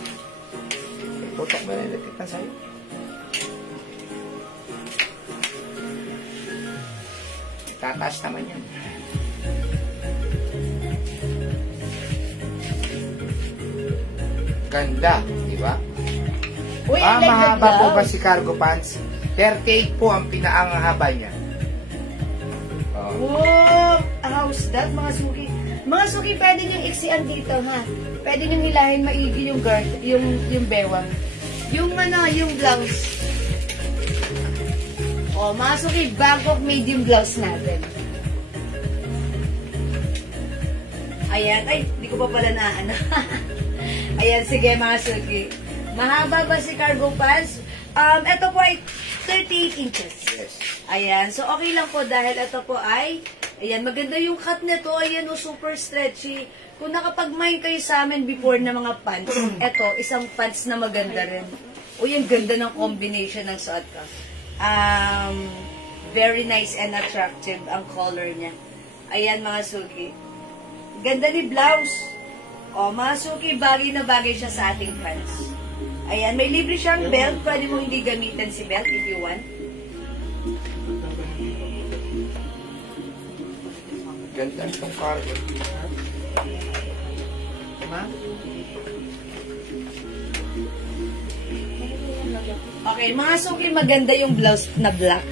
Tutok mo na yung electric sa'yo. Tataas naman yan. Ganda, di ba? Uy, I like the mahaba po glove. ba si cargo pants? 38 po ang pinaanghaba niya. Oh. Wow! How's that, mga suki? Mga suki, pwede niyong iksian dito, ha? Pwede niyong hilahin maigi yung guard, yung bewang. Yung yung blouse. O, mga suki, Bangkok made yung blouse natin. Ayan. Ay, di ko pa pala na, Ayan, sige, mga suki. Mahaba ba si cargo pants? Ito po ay 38 inches. Yes. Ayan. So, okay lang po dahil ito po ay, ayan, maganda yung cut nito. Ayan, super stretchy. Kung nakapag-mine kayo sa amin before na mga pants, ito, isang pants na maganda rin. O, yung ganda ng combination ng suot ko. Very nice and attractive ang color niya. Ayan, mga suki. Ganda ni blouse. O, mga suki, bagay na bagay siya sa ating pants. Ayan, may libre siyang belt. Pwede mo hindi gamitin si belt if you want. Ganda itong cargo. Okay, mga suki, maganda yung blouse na black.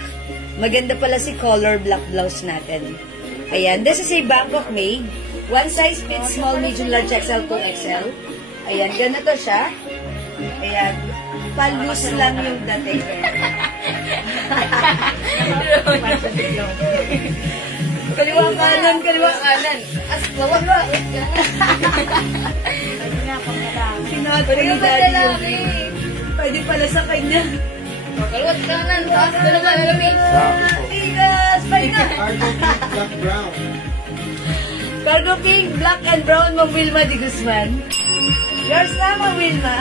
Maganda pala si color black blouse natin. Ayan, this is a Bangkok made. One size fits small, medium, large, XL, 2XL. Ayan, ganito siya. Ayan, palus lang yung dating. Kaliwa kanan, kaliwa kanan. As bawag ba? Sinuot ko ni Daddy yung pwede pala sa kanya. Kaliwat kanan, taas ka naman, alamig. Tigas, pahinga. Black brown. Cargo pink, black and brown, Ma'am Wilma Di Guzman. Yours na, Ma'am Wilma.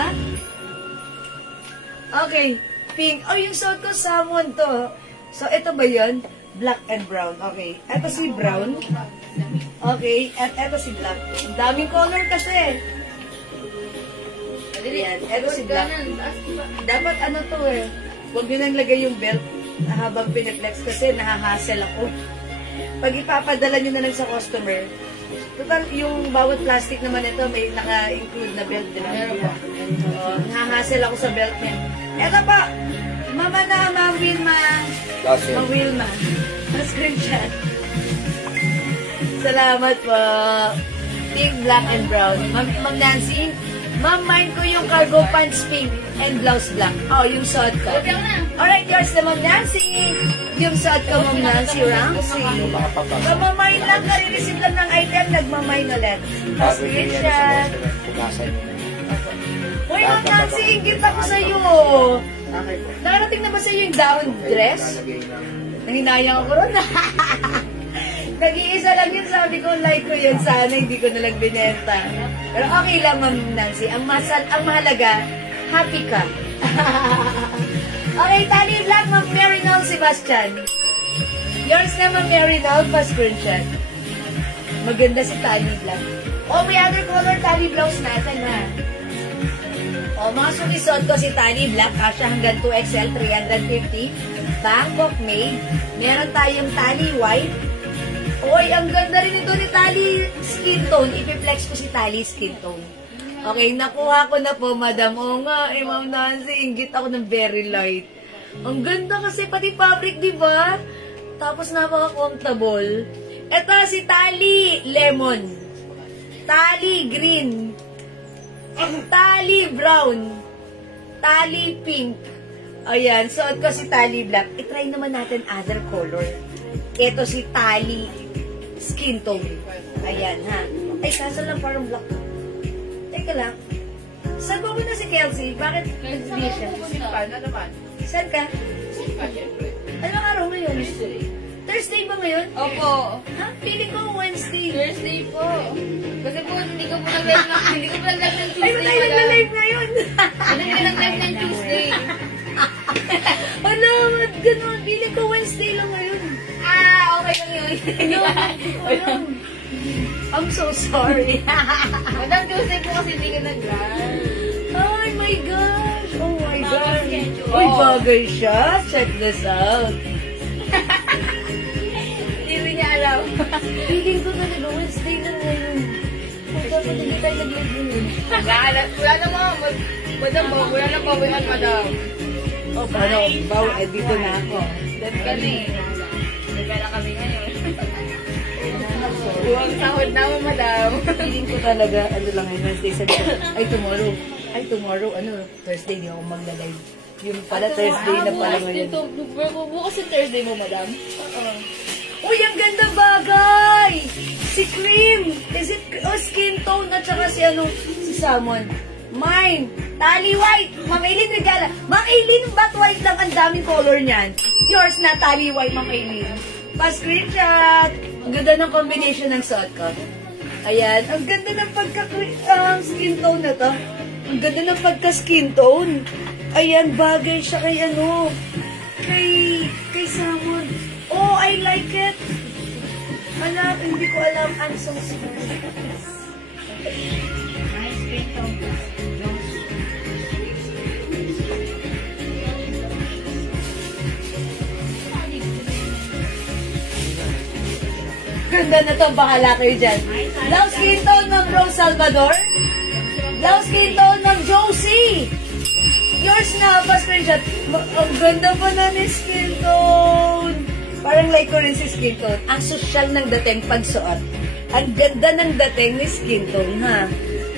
Okay, pink. Oh, yung suot ko, salmon to. So, ito ba yun? Black and brown. Okay. Ito si brown. Okay. At ito si black. Ang daming color kasi. Ayan. Ito si black. Dapat ano to eh. Huwag nyo nang lagay yung belt habang piniflex kasi nahahassle ako. Pag ipapadala nyo na lang sa customer, total, yung bawat plastic naman ito may naka-include na belt, diba? Nahahassle ako sa belt niya. Ito pa, mama na, Ma'am Wilma. Ma'am Wilma. Na-screenshot. Salamat po. Pink, black, and brown. Ma'am Nancy, Ma'am, mine ko yung cargo pants pink and blouse black. Oh, yung suot ko. Alright, yours na Ma'am Nancy. Yung suot ko, Ma'am Nancy Ramsey. So, mamine lang, kare-receive lang ng item, nagmamine ulit. Na-screenshot. Uy, Ma'am Nancy, ingit ako sa'yo. Nakarating na ba sa'yo yung down dress? Nanginayang ako ron. Nag-iisa lang yun, sabi ko, like ko yun. Sana hindi ko nalang binenta. Pero okay lang, Ma'am Nancy. Ang mahalaga, happy ka. Okay, tali black, Ma'am Marinol Sebastian. Yours na, Ma'am Marinol, pa-screenshot. Maganda si tali black. Oh, may other color tali blouse natin, ha. O, mga sumisod ko si tali black, kasya hanggang 2XL, 350. Bangkok made. Meron tayong tali white. Oy, ang ganda rin ito ni tali skin tone. Ipiflex ko si tali skin tone. Okay, nakuha ko na po, madam. Oo nga, Ma'am Nancy, inggit ako ng very light. Ang ganda kasi, pati fabric, di ba? Tapos napaka-comfortable. Ito si tali lemon. Tali green. Tali brown. Tali pink. Ayan, suot ko si tali black. I-try naman natin other color. Ito si tali skin tone. Ayan, ha. Ay, kaso lang parang black. Teka lang. Saan ba mo na si Kelsey? Bakit hindi siya? Paano naman? Saan ka? Anong araw ngayon? Thursday ba ngayon? Opo. Ha? Feeling ko Wednesday. Thursday po. Kasi po, hindi ko po nag-live na, hindi ko pa nag-live ng Ay, Tuesday. tayo nag-live ngayon. Hindi ko nag-live ng Tuesday. Ano, ganun. Feeling ko Wednesday lang ngayon. Okay lang yun. Ano? I'm so sorry. Madam Tuesday po kasi hindi ka nag-live. Oh my gosh. Oh my gosh. schedule. Uy, bagay siya. Check this out. Hindi niya alam. Feeling ko talaga Wednesday lang ngayon. Dapat hindi tayo nag-live ngayon. Wala naman. Madam, wala na bawian, madam. Oh, paano? Baw, dito na ako. Dahil kami. Nagkala kami ngayon. Huwag sahod na mo, madam. Feeling ko talaga, ano lang ngayon, Wednesday sa Ay, tomorrow, ano, Thursday, di ako magla-live. Yun pala, Thursday na pala ngayon. Bukas yung Thursday mo, madam. Uy, ang ganda bagay! Si Cream! Is it, skin tone at saka si Salmon. Mine! Tally white! Ma'am Aileen regala. Ma'am Aileen, ba't white lang ang daming color niyan? Yours na, tally white, Ma'am Aileen. Pa-screenshot! Ang ganda ng combination ng suot ko. Ayan, ang ganda ng pagka-skin tone na to. Ang ganda ng pagka-skin tone. Ayan, bagay siya kay kay Salmon. Oh, I like it. Alam, hindi ko alam. I'm so sorry. Nice skin tone. Ganda na to, bahala kayo dyan. Love skin tone ng Rose Salvador. Love skin tone ng Josie. Yours na, pa-screenshot. Ang ganda pa na ni skin tone. Parang like ko rin si skin tone. Ang social ng dating pagsuot. Ang ganda ng dating ni skin tone, ha?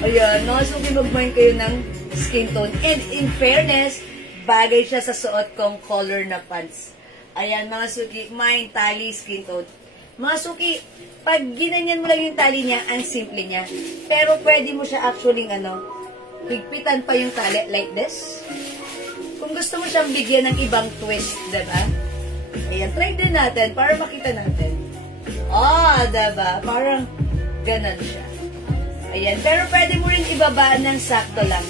Ayan, no? So, kinugmain kayo ng skin tone. And in fairness, bagay siya sa suot kong color na pants. Ayan, mga suki, mine, tally, skin tone. Mga suki, pag ginanyan mo lang yung tali niya, ang simple niya. Pero pwede mo siya actually, higpitan pa yung tali like this. Kung gusto mo siyang bigyan ng ibang twist, diba? Ayan, try din natin para makita natin. Diba? Parang ganon siya. Ayan, pero pwede mo rin ibaba ng sakto lang.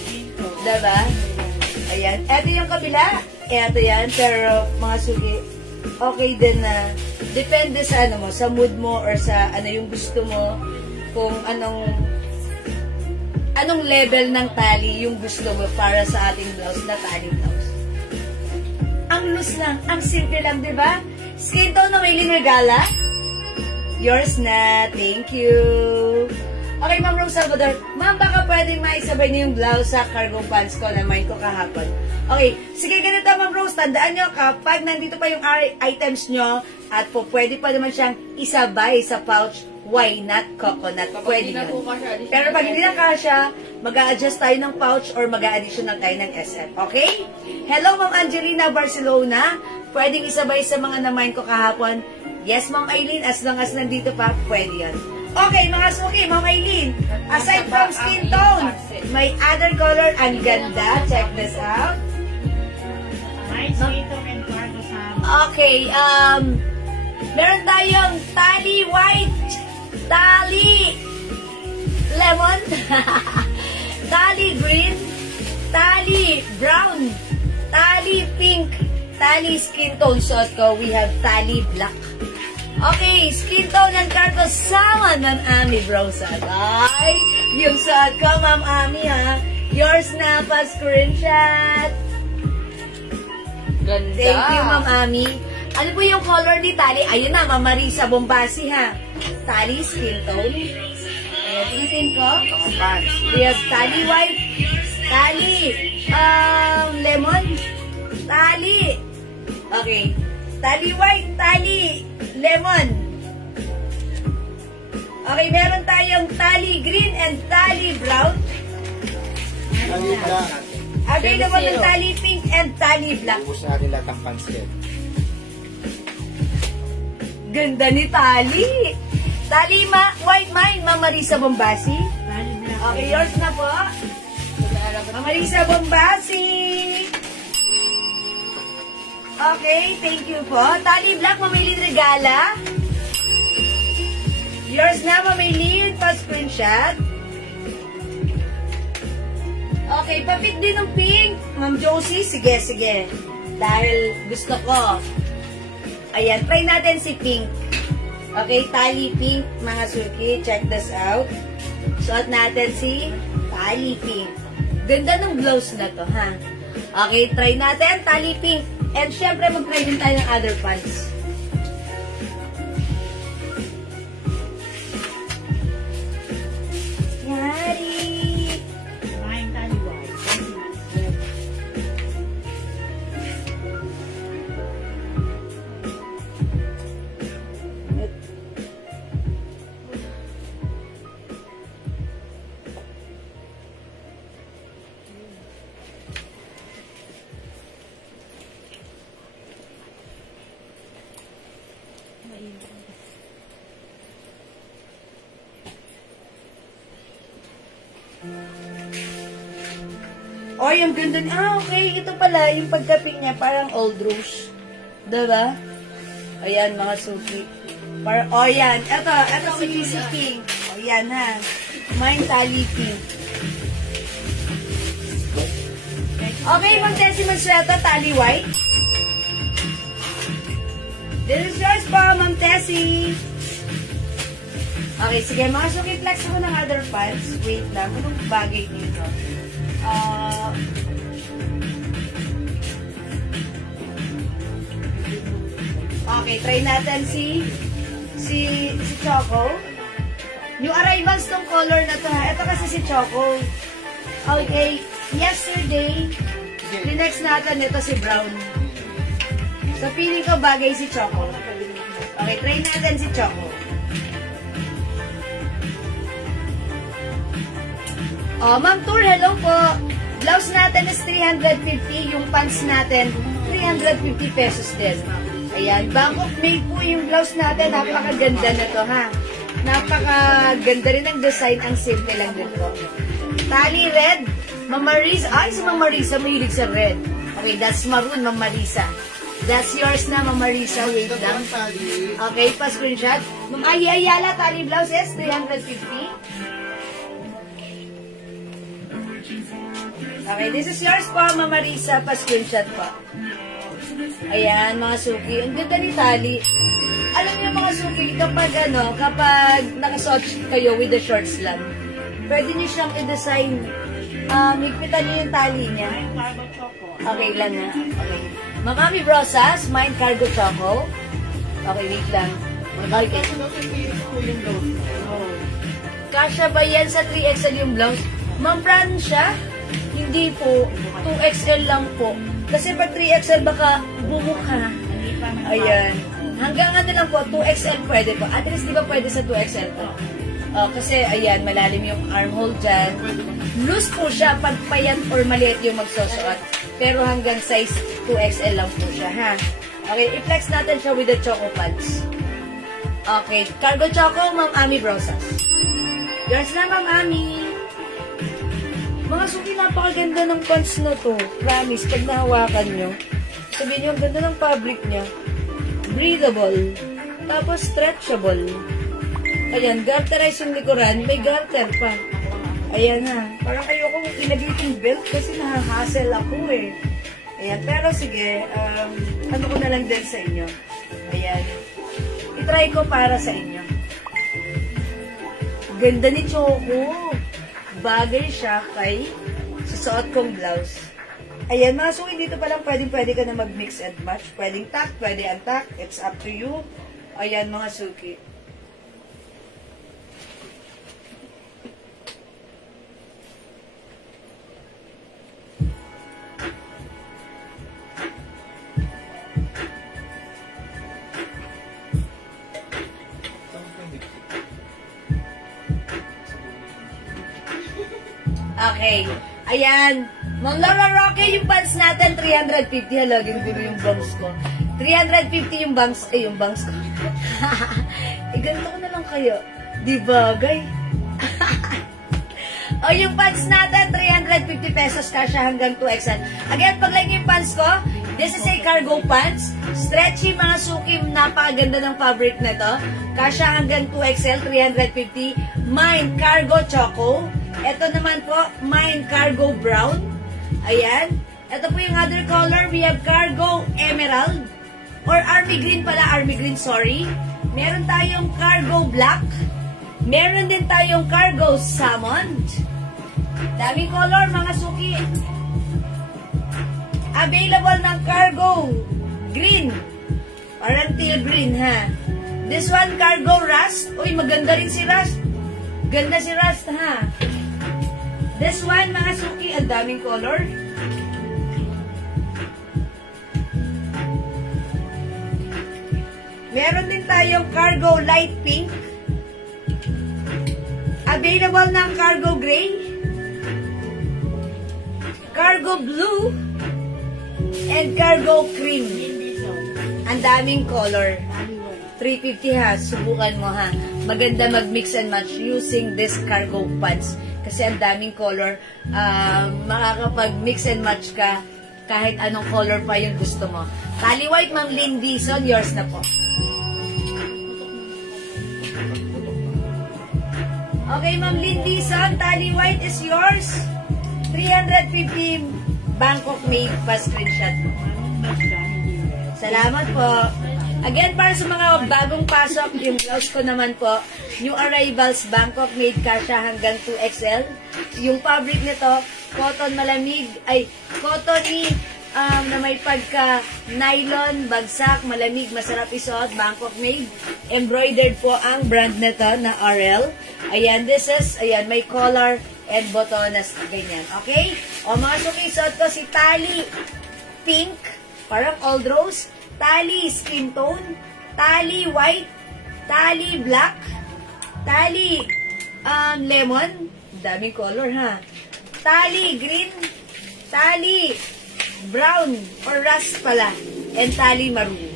Diba? Ayan, eto yung kabila. Eto yan, pero mga suki, okay din na depende sa sa mood mo or sa yung gusto mo, kung anong level ng tali yung gusto mo para sa ating blouse na tali blouse. Ang loose lang, ang simple lang, di ba? Skin tone na may linagala. Yours na, thank you. Okay, Ma'am Rose Salvador. Ma'am, baka pwede maisabay niyo yung blouse sa cargo pants ko na mine ko kahapon. Okay, sige, ganito, Ma'am Rose. Tandaan nyo, kapag nandito pa yung items nyo, at pwede pa naman siyang isabay sa pouch, why not coconut? Pwede yun. Pero pag hindi na kasha, mag-a-adjust tayo ng pouch or mag-a-additional tayo ng SF. Okay? Hello, Ma'am Angelina Barcelona. Pwedeng isabay sa mga na-mine ko kahapon. Yes, Ma'am Aileen, as long as nandito pa, pwede yan. Okay, mga suki, Ma'am Aileen, aside from skin tone, may other color, ang ganda. Check this out. Okay, meron tayong tally white, tally lemon, tally green, tally brown, tally pink, tally skin tone suot ko. We have tally black. Okay, skin tone ng cargo salmon, Ma'am Ami Brosat. Ay, yung suot ko, Ma'am Ami, ha? Yours na, pa-screenshot. Ganda. Thank you, Ma'am Ami. Ano po yung color ni tali? Ayun na, Ma'am Marisa Bombasi, ha? Tali, skin tone. Ayan, tingin ko. We have tali white, tali lemon, tali. Okay. Tali white, tali lemon. Okay, meron tayong tali green and tali brown. Tali black. Available ng tali pink and tali black. Ubus natin lahat ang pansit. Ganda ni tali. Tali white mine, Ma'am Marisa Bombasi. Okay, yours na po. Ma'am Marisa Bombasi. Okay, thank you po. Tali black, Ma'am Aileen Regala. Yours na, Ma'am Aileen, pa-screenshot. Okay, papik din ng pink. Ma'am Josie, sige, sige. Dahil gusto ko. Ayan, try natin si pink. Okay, tali pink, mga suki. Check this out. Suot natin si tali pink. Ganda ng blouse na to, ha? Okay, try natin, tali pink. And syempre, mag-try din tayo ng other pants. Yari! Kumain tayo, boy. Oh, yung ganda niya. Ah, okay. Ito pala, yung pagkaping niya, parang old rose. Diba? Ayan, mga suki. Oh, yan. Ito si pink. Oh, yan, ha. Mine tali pink. Okay, Ma'am Tessie Mansueto, tali white. This is yours po, Ma'am Tessie. Okay, sige, mga suki, flex ako ng other pants. Wait lang, anong bagay dito? Okay, try natin si Choco. New arrivals tong color na to, ha. Ito kasi si Choco. Okay, yesterday, next natin ito si brown. So, feeling ko bagay si Choco. Okay, try natin si Choco. Oh, Ma'am Tour, hello po. Blouse natin is 350. Yung pants natin, 350 pesos din. Ayan, Bangkok made po yung blouse natin. Napakaganda na to, ha. Napakaganda rin ang design. Ang simple lang din po. Tali red. Ma'am Marisa. Ay, si Ma'am Marisa mahilig sa red. Okay, that's maroon, Ma'am Marisa. That's yours na, Ma'am Marisa. Wait lang. Okay, pa-screenshot. Ma'am Ayala, tali blouse is 350. Okay, this is yours po, Ma'am Marisa. Pa-screenshot po. Ayan, mga suki. Ang ganda ni tali. Alam niyo, mga suki, kapag nakasuot kayo with the shorts lang, pwede niyo siyang i-design. Higpitan niyo yung tali niya. Okay lang na. Okay. Makami Brosas, mine cargo choco. Okay, wait lang. Okay. Kasha ba yan sa 3XL yung blouse? Ma'am Francia? Hindi po. 2XL lang po. Kasi pag 3XL baka bumukha. Ayan. Hanggang ano lang po, 2XL pwede po. At least di ba pwede sa 2XL po? Kasi ayan, malalim yung armhole dyan. Loose po siya pag payat or maliit yung magsusuot. Pero hanggang size 2XL lang po siya, ha? Okay, i-flex natin siya with the choco pants. Okay, cargo choco, Ma'am Ami Brosas. Yours na, Ma'am Ami. Mga suki, napakaganda ng pants na to. Promise, pag nahawakan nyo, sabihin nyo, ang ganda ng fabric niya. Breathable. Tapos stretchable. Ayan, garterize yung likuran. May garter pa. Ayan, ha. Parang ayokong ilagay yung belt kasi nahahassle ako eh. Ayan, pero sige, ano ko na lang din sa inyo. Ayan. I-try ko para sa inyo. Ganda ni Choco. Bagay siya kay susuot kong blouse. Ayan, mga suki, dito pa lang pwede ka na mag-mix and match. Pwedeng tack, pwede untack. It's up to you. Ayan, mga suki. Okay. Ayan. Ma'am Laura Roque, yung pants natin, 350. Halagin ko yung bangs ko. 350 yung bangs, yung bangs ko. Ganito ko na lang kayo. Di bagay? O, yung pants natin, 350 pesos kasya hanggang 2XL. Again, pag like yung pants ko, this is a cargo pants. Stretchy, mga suki, napakaganda ng fabric na to. Kasya hanggang 2XL, 350. Mine, cargo choco. Ito naman po, mine cargo brown. Ayan. Ito po yung other color. We have cargo emerald. Or army green pala. Army green, sorry. Meron tayong cargo black. Meron din tayong cargo salmon. Daming color, mga suki. Available ng cargo green. Parang teal green, ha? This one, cargo rust. Uy, maganda rin si rust. Ganda si rust, ha? This one, mga suki, ang daming color. Meron din tayong cargo light pink. Available ng cargo gray. Cargo blue. And cargo cream. Ang daming color. 350 ha. Subukan mo ha. Maganda mag-mix and match using this cargo pants. Kasi ang daming color. Makakapag-mix and match ka kahit anong color pa yung gusto mo. Tally white, Ma'am Lynn Dizon. Yours na po. Okay, Ma'am Lynn Dizon. Tally white is yours. 350 Bangkok made pa screenshot po. Salamat po. Again, para sa mga bagong pasok, yung blouse ko naman po, new arrivals, Bangkok made, kasha hanggang 2XL. Yung fabric nito, cotton malamig, ay, cottony, na may pagka nylon, bagsak, malamig, masarap isuot, Bangkok made. Embroidered po ang brand nito na RL. Ayan, this is, ayan, may collar and botonas, ganyan. Okay? O mga sukisot ko, si Tally pink, parang old rose, Tally skin tone, Tally white, Tally black, Tally lemon, daming color ha, Tally green, Tally brown or rust pala, and Tally maroon.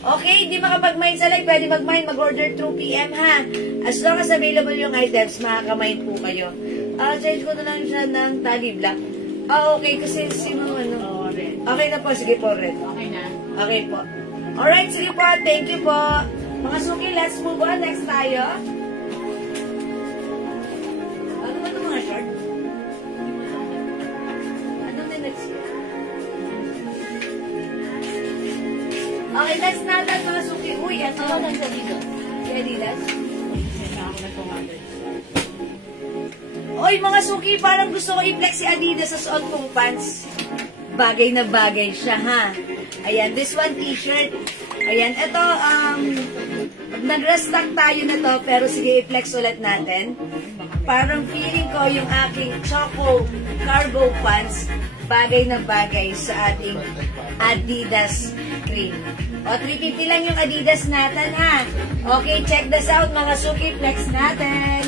Okay, hindi makapag-mine sa live, pwede mag-mine, mag-order through PM ha. As long as available yung items, makaka-mine po kayo. Change ko na lang siya ng Tally black. Okay, kasi sino ano. Okay na po, sige po, red. Okay na. Okay po. Alright, sige po. Thank you po. Mga suki, let's move on. Next tayo. Ano ba ito mga short? Ano na next? Okay, next natin mga suki. Uy, ito. Ano lang sa dito? Si Adidas. Ako na ito. Oy, mga suki, parang gusto ko i-flex si Adidas sa suot kong pants. Bagay na bagay siya, ha? Ayan, this one t-shirt. Ayan, ito, nag-restock tayo na to, pero sige, i-flex ulit natin. Parang feeling ko yung aking Choco cargo pants, bagay na bagay sa ating Adidas cream. O, 350 lang yung Adidas natin, ha? Okay, check this out, mga suki, flex natin.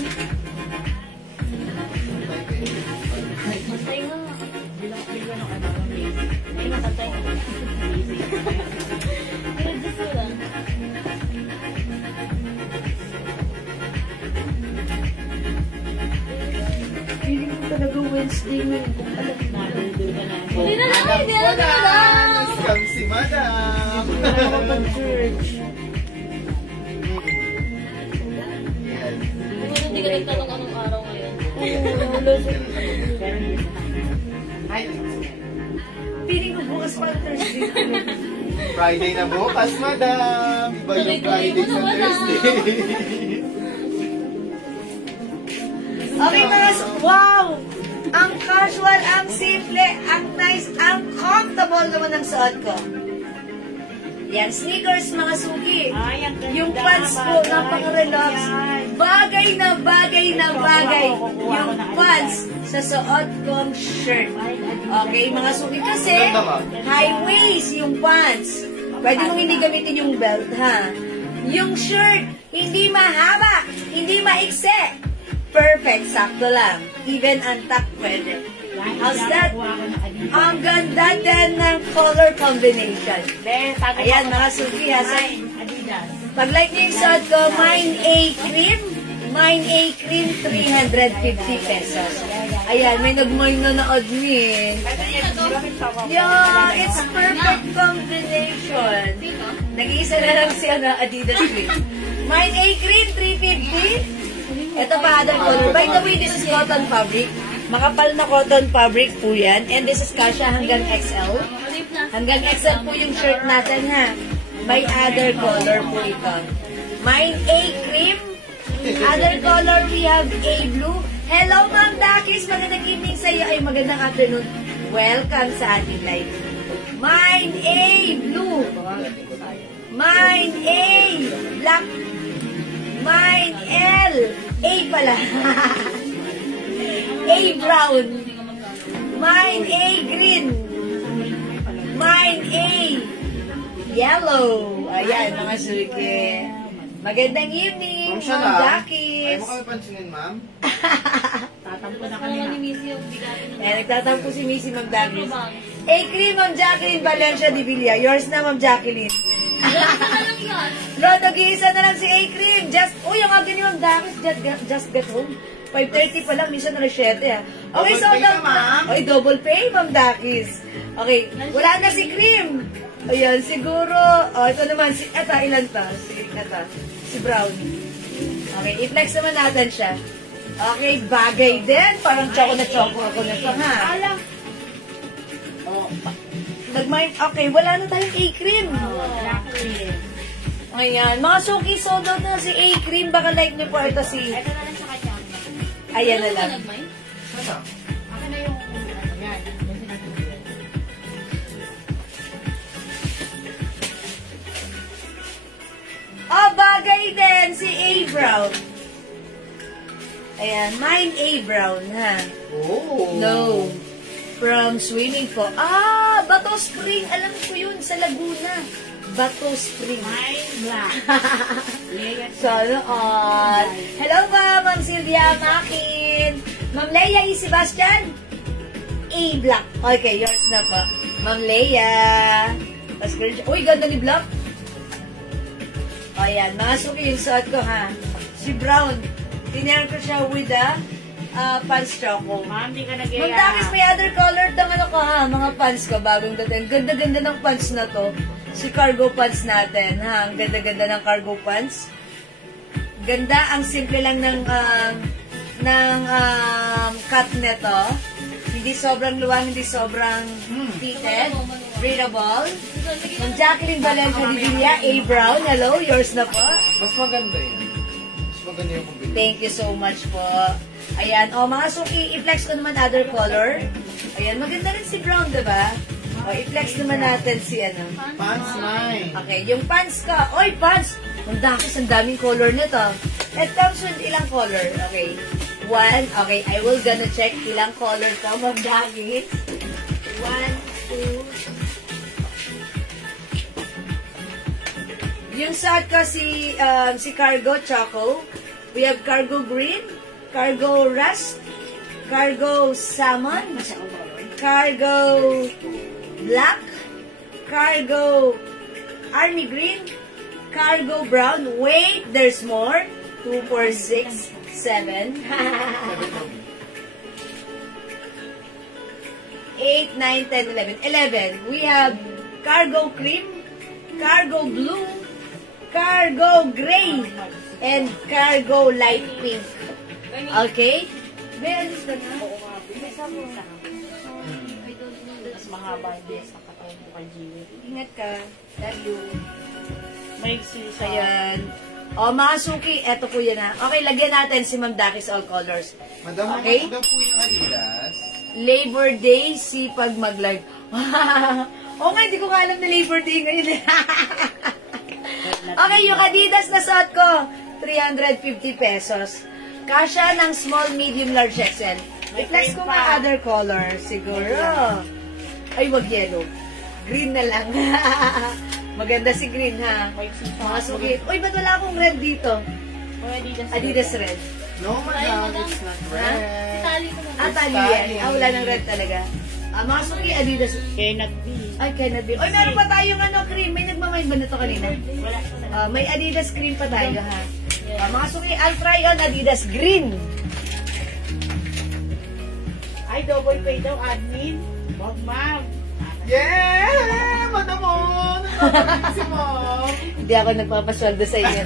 Feeling ko talaga Wednesday ngayon. Hindi na lang, hindi na lang. Scam si Madam. Church. Hindi ka nagtanong anong araw ngayon. Feeling ko bukas pa Thursday. Friday na bukas, Madam. Iba yung Friday sa Thursday. Okay, mga wow! Ang casual, ang simple, ang nice, ang comfortable naman ang suot ko. Yan, sneakers, mga suki. Yung pants ko, napaka-relax. Bagay na bagay na bagay yung pants sa suot kong shirt. Okay, mga suki, kasi high waist yung pants. Pwede mong hindi gamitin yung belt, ha? Yung shirt, hindi mahaba, hindi maikse. Perfect, sakto lang. Even untucked pwede. How's that? Ang ganda din ng color combination. Ayan, mga suki, ha? Pag like niyo yung suot ko, mine A cream. Mine A cream, 350 pesos. Ayan, may nag-mine na na-admin. Yeah, it's perfect combination. Nag-iisa na lang siya na Adidas cream. Mine A cream, 350. Ito pa, other color. By the way, this is cotton fabric. Makapal na cotton fabric po yan. And this is kasha hanggang XL. Hanggang XL po yung shirt natin, ha. By other color po ito. Mine A cream. Other color, we have A blue. Hello, Ma'am Dakis. Magandang evening sa iyo. Ay, magandang afternoon. Welcome sa ating live. Mine A blue. Mine A black. Mine L. A pala. A brown. Mine A green. Mine A yellow. Ayan, mga suki. Magandang evening, Ma'am Dakis. Ay mo kami pansinin, ma'am? Tatampo na kanina. Ayan, nagtatampo si Missy, Ma'am Dakis. A cream, Ma'am Jacqueline Valencia de Villa. Yours na, Ma'am Jacqueline. Ron, nag-iisa na lang si A cream. Uy, ang agad ni Ma'am Dakis, just get home. 5:30 pa lang, minsan na 7, ha. Okay, so, double pay, Ma'am Dakis. Okay, wala na si cream. Ayan, siguro, ito naman, ilan ta? Si Brownie. Okay, i-flex naman natin siya. Okay, bagay din. Parang choco na choco ako na ito, ha? Okay, wala na tayong A-cream. Ayan, mga suki, sold out na si A-cream. Baka like niyo po ito si... Ito na lang sa kanya. Ayan na lang. Ano? Ako na yung... Ayan. Oh, bagay din si A Brown. Ayan, mine A Brown, ha? Oh. No. From swimming po. Bato Spring. Alam ko yun, sa Laguna. Bato Spring. Mine black. So, hello ba, Ma'am Sylvia Makin. Ma'am Leia E. Sebastian. A Black. Okay, yours na po. Ma'am Leia. Uy, ganda ni Black. O yan, mga suki yung suot ko, ha. Si Brown, tinayan ko siya with the pants choco. Ma'am, di ka nag-iya. Ma'am Dakis, may other color ng ano ko, ha. Mga pants ko, bagong dating. Ganda-ganda ng pants na to. Si cargo pants natin, ha. Ang ganda-ganda ng cargo pants. Ganda, ang simple lang ng cut neto. Hindi sobrang luwang, hindi sobrang fitted. Breathable. Ma'am Jacqueline Valencia de Villa, A Brown. Hello, yours na po. Mas maganda yun. Mas maganda yung kombinasyon. Thank you so much po. Ayan, mga suki, i-flex ko naman other color. Ayan, maganda rin si Brown, diba? I-flex naman natin si ano. Pants mine. Okay, yung pants ka. Oy, pants! Ang dakis, ang daming color nito. It comes with ilang color. Okay. One. Okay, I will gonna check ilang color ka, Ma'am Dakis. 1, 2. Yung suot ko si Cargo Choco. We have Cargo Green, Cargo Rust, Cargo Salmon, Cargo Black, Cargo Army Green, Cargo Brown. Wait, there's more. 2, 4, 6, 7. 8, 9, 10, 11. 11. We have Cargo Cream, Cargo Blue, Cargo Gray, and Cargo Light Pink. Okay? May alis ka na? Oo nga. Mas mahaba yung dress ng katawan ko kay Jimmy. Ingat ka. Love you. May sisa. Ayan. Mga suki, eto po yan, ha. Okay, lagyan natin si Ma'am Dakis all colors. Madam, Okay. maganda po yung Adidas. Labor Day, sipag mag-live. Oo nga, hindi ko nga alam na Labor Day ngayon. Okay, yung Adidas na suot ko, 350 pesos. Kasha ng small, medium, large XL. I-flex ko nga other color, siguro. Ay, wag yellow. Green na lang. Maganda si green, ha? Mga sukit. Uy, ba't wala akong red dito? Adidas red. No, madam, it's not red. Tali ko na. Tali yan. Wala ng red talaga. Mga suki, Adidas. Cannot be. Ay, cannot be. Uy, meron pa tayong cream. May nagmamind ba nito kanina? Wala. May Adidas cream pa tayo, ha? Mga suki, I'll try on Adidas green. Ay, double pay daw, admin. Wag, ma'am. Yeah! Madamon! Nagpapagaling si Mom! Hindi ako nagpapasweldo sa inyo.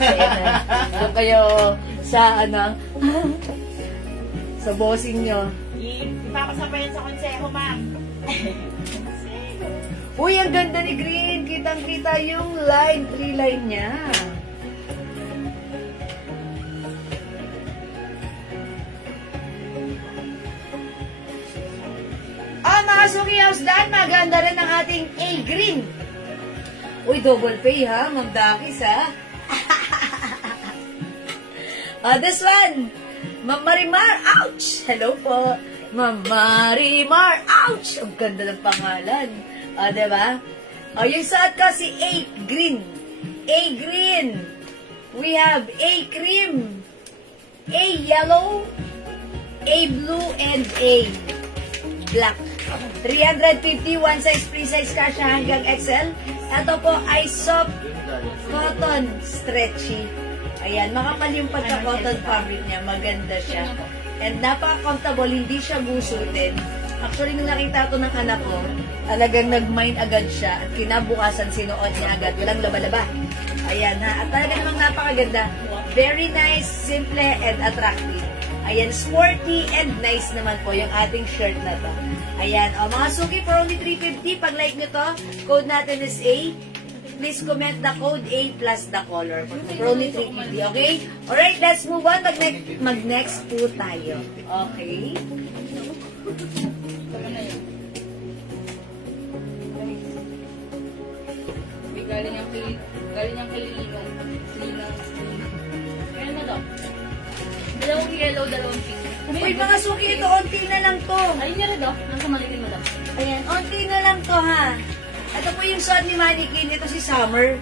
Doon kayo sa, sa bossing nyo. Ipapasabayan sa konseho, ma'am. Uy, ang ganda ni Green. Kitang-kita yung line, 3 line niya. Mga Suki House Dan, maganda rin ang ating A-Green. Uy, double pay ha, Ma'am Dakis ha. This one, Ma'am Marimar, ouch! Hello po, Ma'am Marimar, ouch! Ang ganda ng pangalan. Diba? Yung suot ko si A-Green. A-Green. We have A-Cream, A-Yellow, A-Blue, and A-Black. 350, one size, free size kasha hanggang XL. Ito po ay soft cotton stretchy. Ayan, makapal yung pagka-cotton fabric niya. Maganda siya. And napaka-comfortable, hindi siya gusutin. Actually, nung nakita ito ng anak ko, talagang nag-mind agad siya. At kinabukasan, sinuot niya agad. Walang laba-laba. Ayan ha. At talaga namang napakaganda. Very nice, simple, and attractive. Ayan, sporty and nice naman po yung ating shirt na to. Ayan, mga Suki, for only 350, pag like nyo to, code natin is A. Please comment the code A plus the color. For only 350, okay? Alright, let's move on. Mag-next po tayo. Okay? Galing yung kay Lino. Kaya na daw. Dalawang yellow, dalawang pink. Uy, mga Suki, ito, onti na lang to. Ayun niya rin daw. Nasa malitin mo daw. Ayan, onti na lang to ha. Ito po yung suot ni Mannequin. Ito si Summer.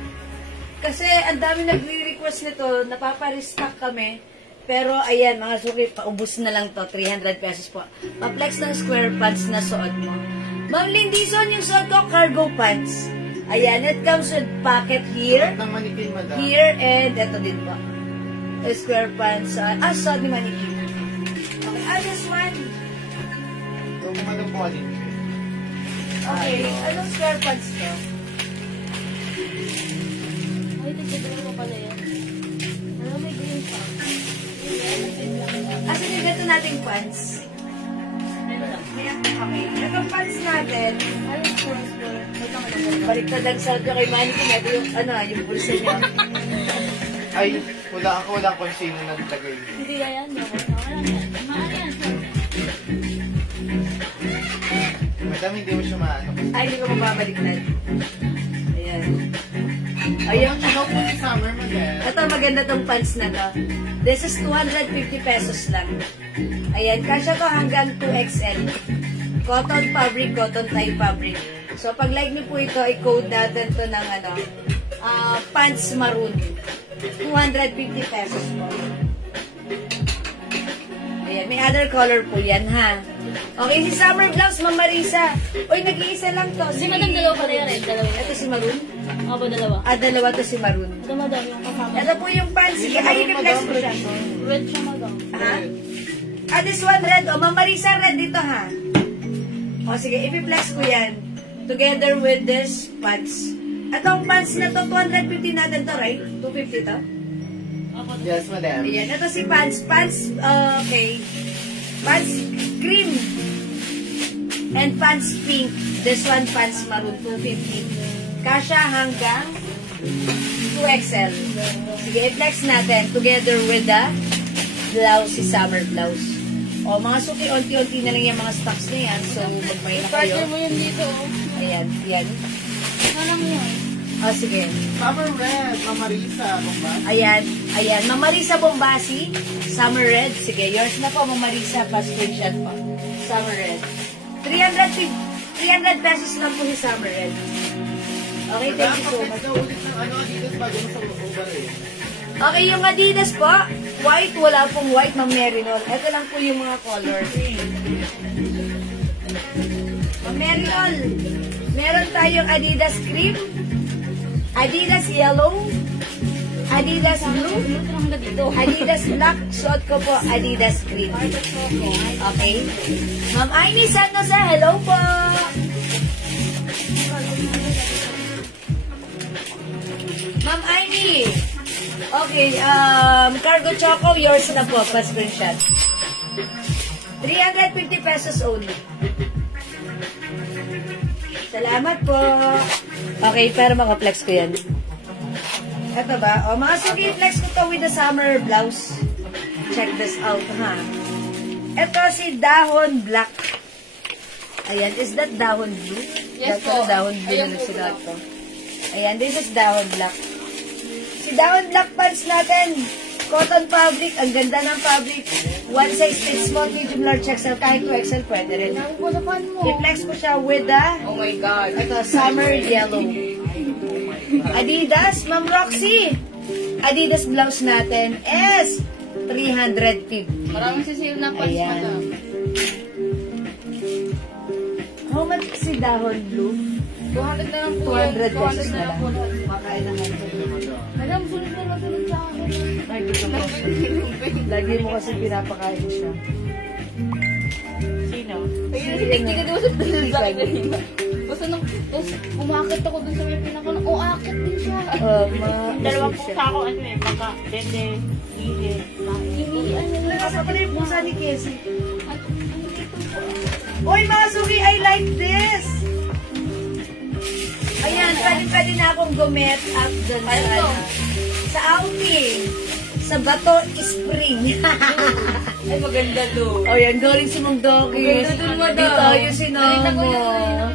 Kasi ang dami nagre-request nito. Napapa-restock kami. Pero ayan, mga Suki, paubos na lang to. 300 pesos po. Pa-flex ng square pants na suot mo. Ma'am Lindison, yung suot ko, cargo pants. Ayan, it comes with pocket here. Ng Mannequin, madam. Here, and ito din po. Square pants. Suot ni Mannequin. Okay, this one. Ito kung anong quality. Okay, anong square pants to? Ay, tigil mo pala yan. Ano may green pa? Asan yung gato nating pants? Ano lang? Okay, itong pants natin, Ay, sports. baliktad lang sa kay Mannequin. Ito yung, yung bulsa niya. Ay, wala kung sino nagtagay. Hindi na yan. Wala yan. Mahal yan. Madam, hindi mo siya maano. Ay, hindi ko mababaliktad. Ayan. Ayun, Ayun. ano po ni Summer, madam? Ito, maganda tong pants na to. This is 250 pesos lang. Ayan, kasya to hanggang 2XL. Cotton fabric, cotton tie fabric. So, pag like niyo po ito, i-code natin to ng pants maroon. 250 pesos po. Ayan, may other color po yan, ha? Okay, si Summer Blouse, Ma'am Marisa. Uy, nag-iisa lang to. Si Madam dalawa pala yan. Dalawa yan. Ito si Maroon? Opo, dalawa. Dalawa to si Maroon. Ito, Madam, yung kasama. Ito po yung pants. Sige, i-flex ko siya. Red siya, Madam. Ha? This one red. O, Ma'am Marisa, red dito, ha? O, sige, i-flex ko yan. Together with this pants. Itong pants na to, 250 natin to, right? 250 to? Yes, madam. Ayan, ito si pants. Pants, okay. Pants cream. And pants pink. This one, pants maroon, 250. Kasha hanggang 2XL. Sige, i-flex natin together with the blouse, si Summer Blouse. O, mga Suki, onti-onti na lang yung mga stocks na yan. So, magmay na kayo. Partner mo yun dito, oh. Ayan, yan. Alam mo yun. O, sige. Summer Red, Mama Risa, ba? Ayan, ayan. Ma'am Marisa Bombasi, Summer Red. Sige, yours na po, Ma'am Marisa. Pa-screenshot po. Summer Red. 300 pesos lang po si Summer Red. Okay, thank you so much. Ulit ng Adidas bago mo sa over eh. Okay, yung Adidas po, white, wala pong white, Ma'am Merinol. Ito lang po yung mga color. Ma'am Merinol, meron tayong Adidas cream, Adidas yellow, Adidas blue, Adidas black, suot ko po Adidas green. Okay? Ma'am Aini Santosa, hello po! Ma'am Ivy. Okay, cargo choco, yours na po, pa-screenshot. 350 pesos only. Salamat po. Okay, pero maka-flex ko yan. Ito ba? O, mga suki, flex ko to with the summer blouse. Check this out, ha? Ito si Dahon Black. Ayan, is that Dahon Blue? Yes That's po. Dahon Blue Ayan na po nagsulat po. ko. Ayan, this is Dahon Black. Si Dahon Black pants natin, cotton fabric, ang ganda ng fabric. One size fits small, medium, large, XL, kahit 2XL pwede rin. I-flex ko siya with the, Oh my God. ito, summer yellow. Adidas, Ma'am Roxy. Adidas blouse natin is 350. Maraming sisale na pants, Ayan. madam. How much si Dahon Blue? 200 na lang po. 200 pesos 200 na lang. po. Makain na nga ito. Madam, sunod na masunod sa akin. Lagi mo kasi pinapakain siya. Sino? Ayun, hindi ka doon sa pinag sa akin kanina. Basta nung, tapos umakit ako doon sa may pinaka, akit din siya. Dalawang pusa ako, ano eh, baka, dede, gile, Nasa pala yung pusa ni Casey. Uy, mga suki, I like this! Ayan, pwede na akong gumet up dun sa outing. Sa Bato Spring. Ay, maganda doon. O yan, galing si Mang Doki. Maganda dun, madam. Di tayo sinama. Nakita ko yun.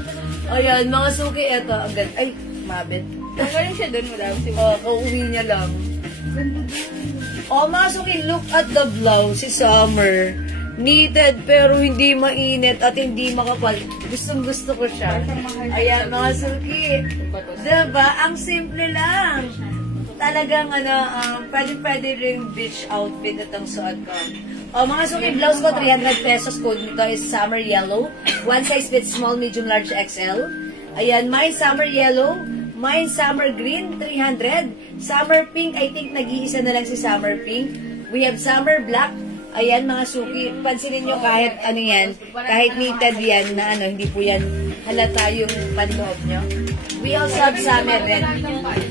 Ayan, mga suki, eto. Ang ganda. Ay, mabit. Magaling siya doon, madam. Kauwi niya lang. O, mga suki, look at the blouse. Si Summer. Knitted pero hindi mainit at hindi makapal. Gustong gusto ko siya. Ayan, mga suki. Diba? Ang simple lang. Talagang pwede ring beach outfit itong suot ko. O, mga suki, blouse ko, 300 pesos. Code nito is summer yellow. One size fits small, medium, large, XL. Ayan, my summer yellow. Mine summer green, 300. Summer pink, I think nag-iisa na lang si summer pink. We have summer black. Ayan, mga suki, pansinin nyo kahit ano yan, kahit knitted yan na hindi po yan halata yung panloob nyo. We also have summer red.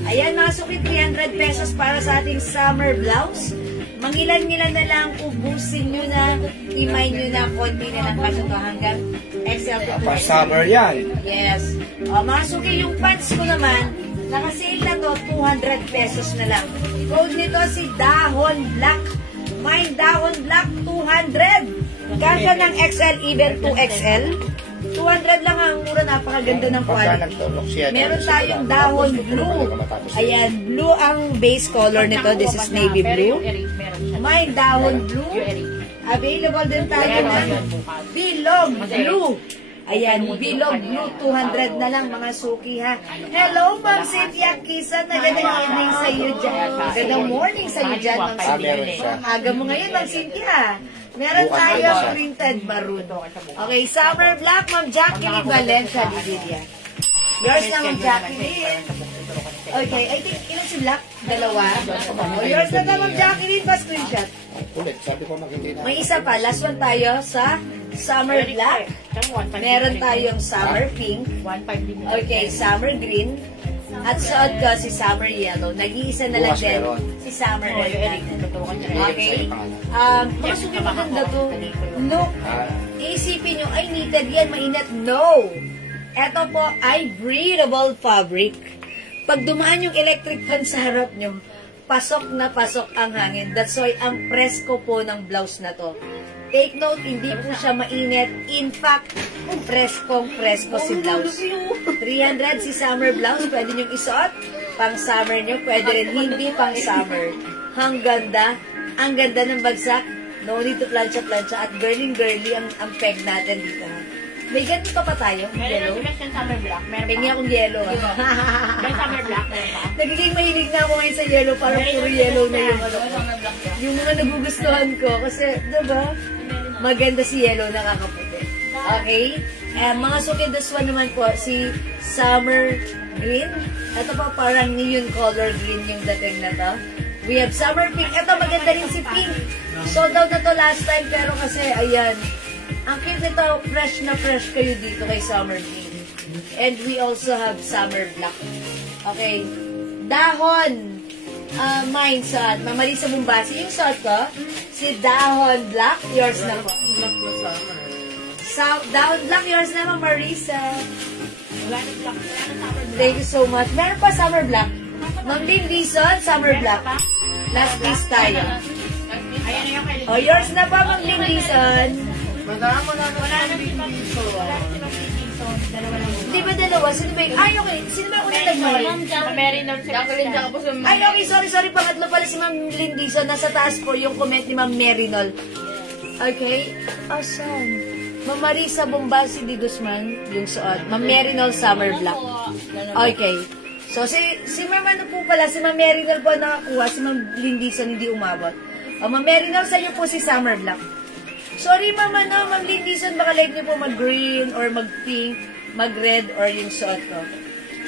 Ayan, mga suki, 300 pesos para sa ating summer blouse. Mangilan-ngilan na lang, ubusin nyo na, imay nyo na, konti na lang kasi ito hanggang XL to 2XL. Summer yan. Yes. O, mga suki, yung pants ko naman, nakasale na to, 200 pesos na lang. Code nito si Dahon Black. Mine Dahon Black, 200. Kasya ng XL, even 2XL. 200 lang ang mura, napakaganda ng quality. Meron tayong Dahon Blue. Ayan, blue ang base color nito. This is navy blue. Mine Dahon Blue. Available din tayo ng Bilog Blue. Ayan, Bilog Blue, 200 na lang mga suki ha. Hello, Ma'am Cynthia Kisan. Magandang evening sa iyo dyan. Magandang morning sa iyo dyan, Ma'am Cynthia. Aga mo ngayon, Ma'am Cynthia. Meron tayong printed maroon. Okay, summer black, Ma'am Jacqueline Valencia, Lidia. Yours na, Ma'am Jacqueline. Okay, I think, ilang si Black? Dalawa. Yours na, Ma'am Jacqueline, pa screenshot. Ulit, sabi ko hindi na. May isa pa, last one tayo sa summer black. Meron tayong summer pink. Okay, summer green. At suot ko si summer yellow. Nag-iisa na lang din si summer red. Okay? Mga suki maganda to. Look, iisipin nyo, ay knitted yan, mainit. No! Ito po ay breathable fabric. Pag dumaan yung electric fan sa harap nyo, pasok na pasok ang hangin. That's why ang presko po ng blouse na to. Take note, hindi po siya mainit. In fact, presko si blouse. 300 si summer blouse, pwede nyo isuot. Pang summer nyo, pwede rin hindi pang summer. Ang ganda ng bagsak. No need to plancha-plancha. At girly ang peg natin dito. May ganito pa tayo? Yellow? Meron yung summer black. Meron Pengi akong yellow. May summer black. Meron pa. Nagiging mahilig na ako ngayon sa yellow. Parang puro yellow na yung yung mga nagugustuhan ko. Kasi, diba? Maganda si yellow, nakakaputi. Okay? Mga suki, this one naman po, si summer green. Ito pa parang neon color green yung dating na to. We have summer pink. Ito maganda rin si pink. Sold out na to last time, pero kasi, ayan, ang cute nito, fresh na fresh kayo dito kay summer green. And we also have summer black. Okay. Dahon. Mine, suot. Ma'am Marisa Bumbasi. Yung suot ko, si Dahon Black. Yours na po. Dahon Black, yours na, Ma'am Marisa. Thank you so much. Meron pa summer black. Ma'am Lynn Dizon, summer black. Last piece tayo. Ayan na yung kay Oh, yours na pa, Ma'am Lynn Dizon. Madam, wala na Wala na si Ma'am Dizon. Dalawa lang. Di ba dalawa? Sino ba yung... Ay, okay. Sino ba yung unang nag-mine? Mary Nord sa Jacqueline, tsaka po sa Ay, okay. Sorry. Pangatlo pala si Ma'am Lynn Dizon. Nasa taas po yung comment ni Ma'am Merinol. Okay. Asan? Ma'am Marisa Bombasi Di Guzman, yung suot. Ma'am Merinol, summer black. Okay. So, si Ma'am ano po pala, si Ma'am Merinol po nakakuha, si Ma'am Lynn Dizon hindi umabot. Ma'am Merinol, sa inyo po si summer black. Sorry, Ma'am Lynn Dizon, baka like niyo po mag-green or mag-pink, mag-red or yung suot ko.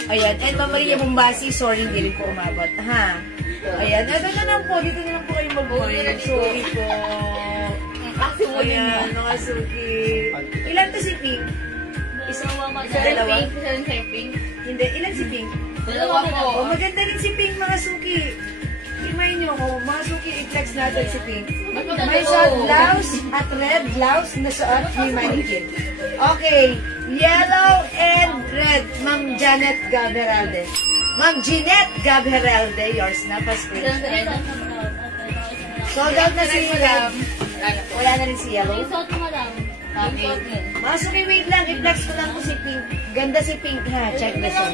Ayan. And Ma'am Maria Bombasi, sorry, hindi rin po umabot. Ha? Ayan. Ito na lang po. Dito na lang po kayo mag-point. Sorry po. Ayan, mga suki. Ilan to si Pink? Dalawa? Isa rin sa'yo, pink. Hindi. Ilan si Pink? Dalawa po. Oh, maganda rin si Pink, mga suki. Imayin niyo ako. Mga suki, i-flex natin si Pink. May suot blouse at red blouse na suot ni Mannequin. Okay. Yellow and red. Ma'am Janet Gaberalde. Ma'am Jeanette Gaberalde. Yours na. Pa-screen. Sold out na si red. Wala na rin si yellow. Isot mo lang. Mga suki, wait lang. I-flex ko lang po si Pink. Ganda si Pink, ha? Check this out.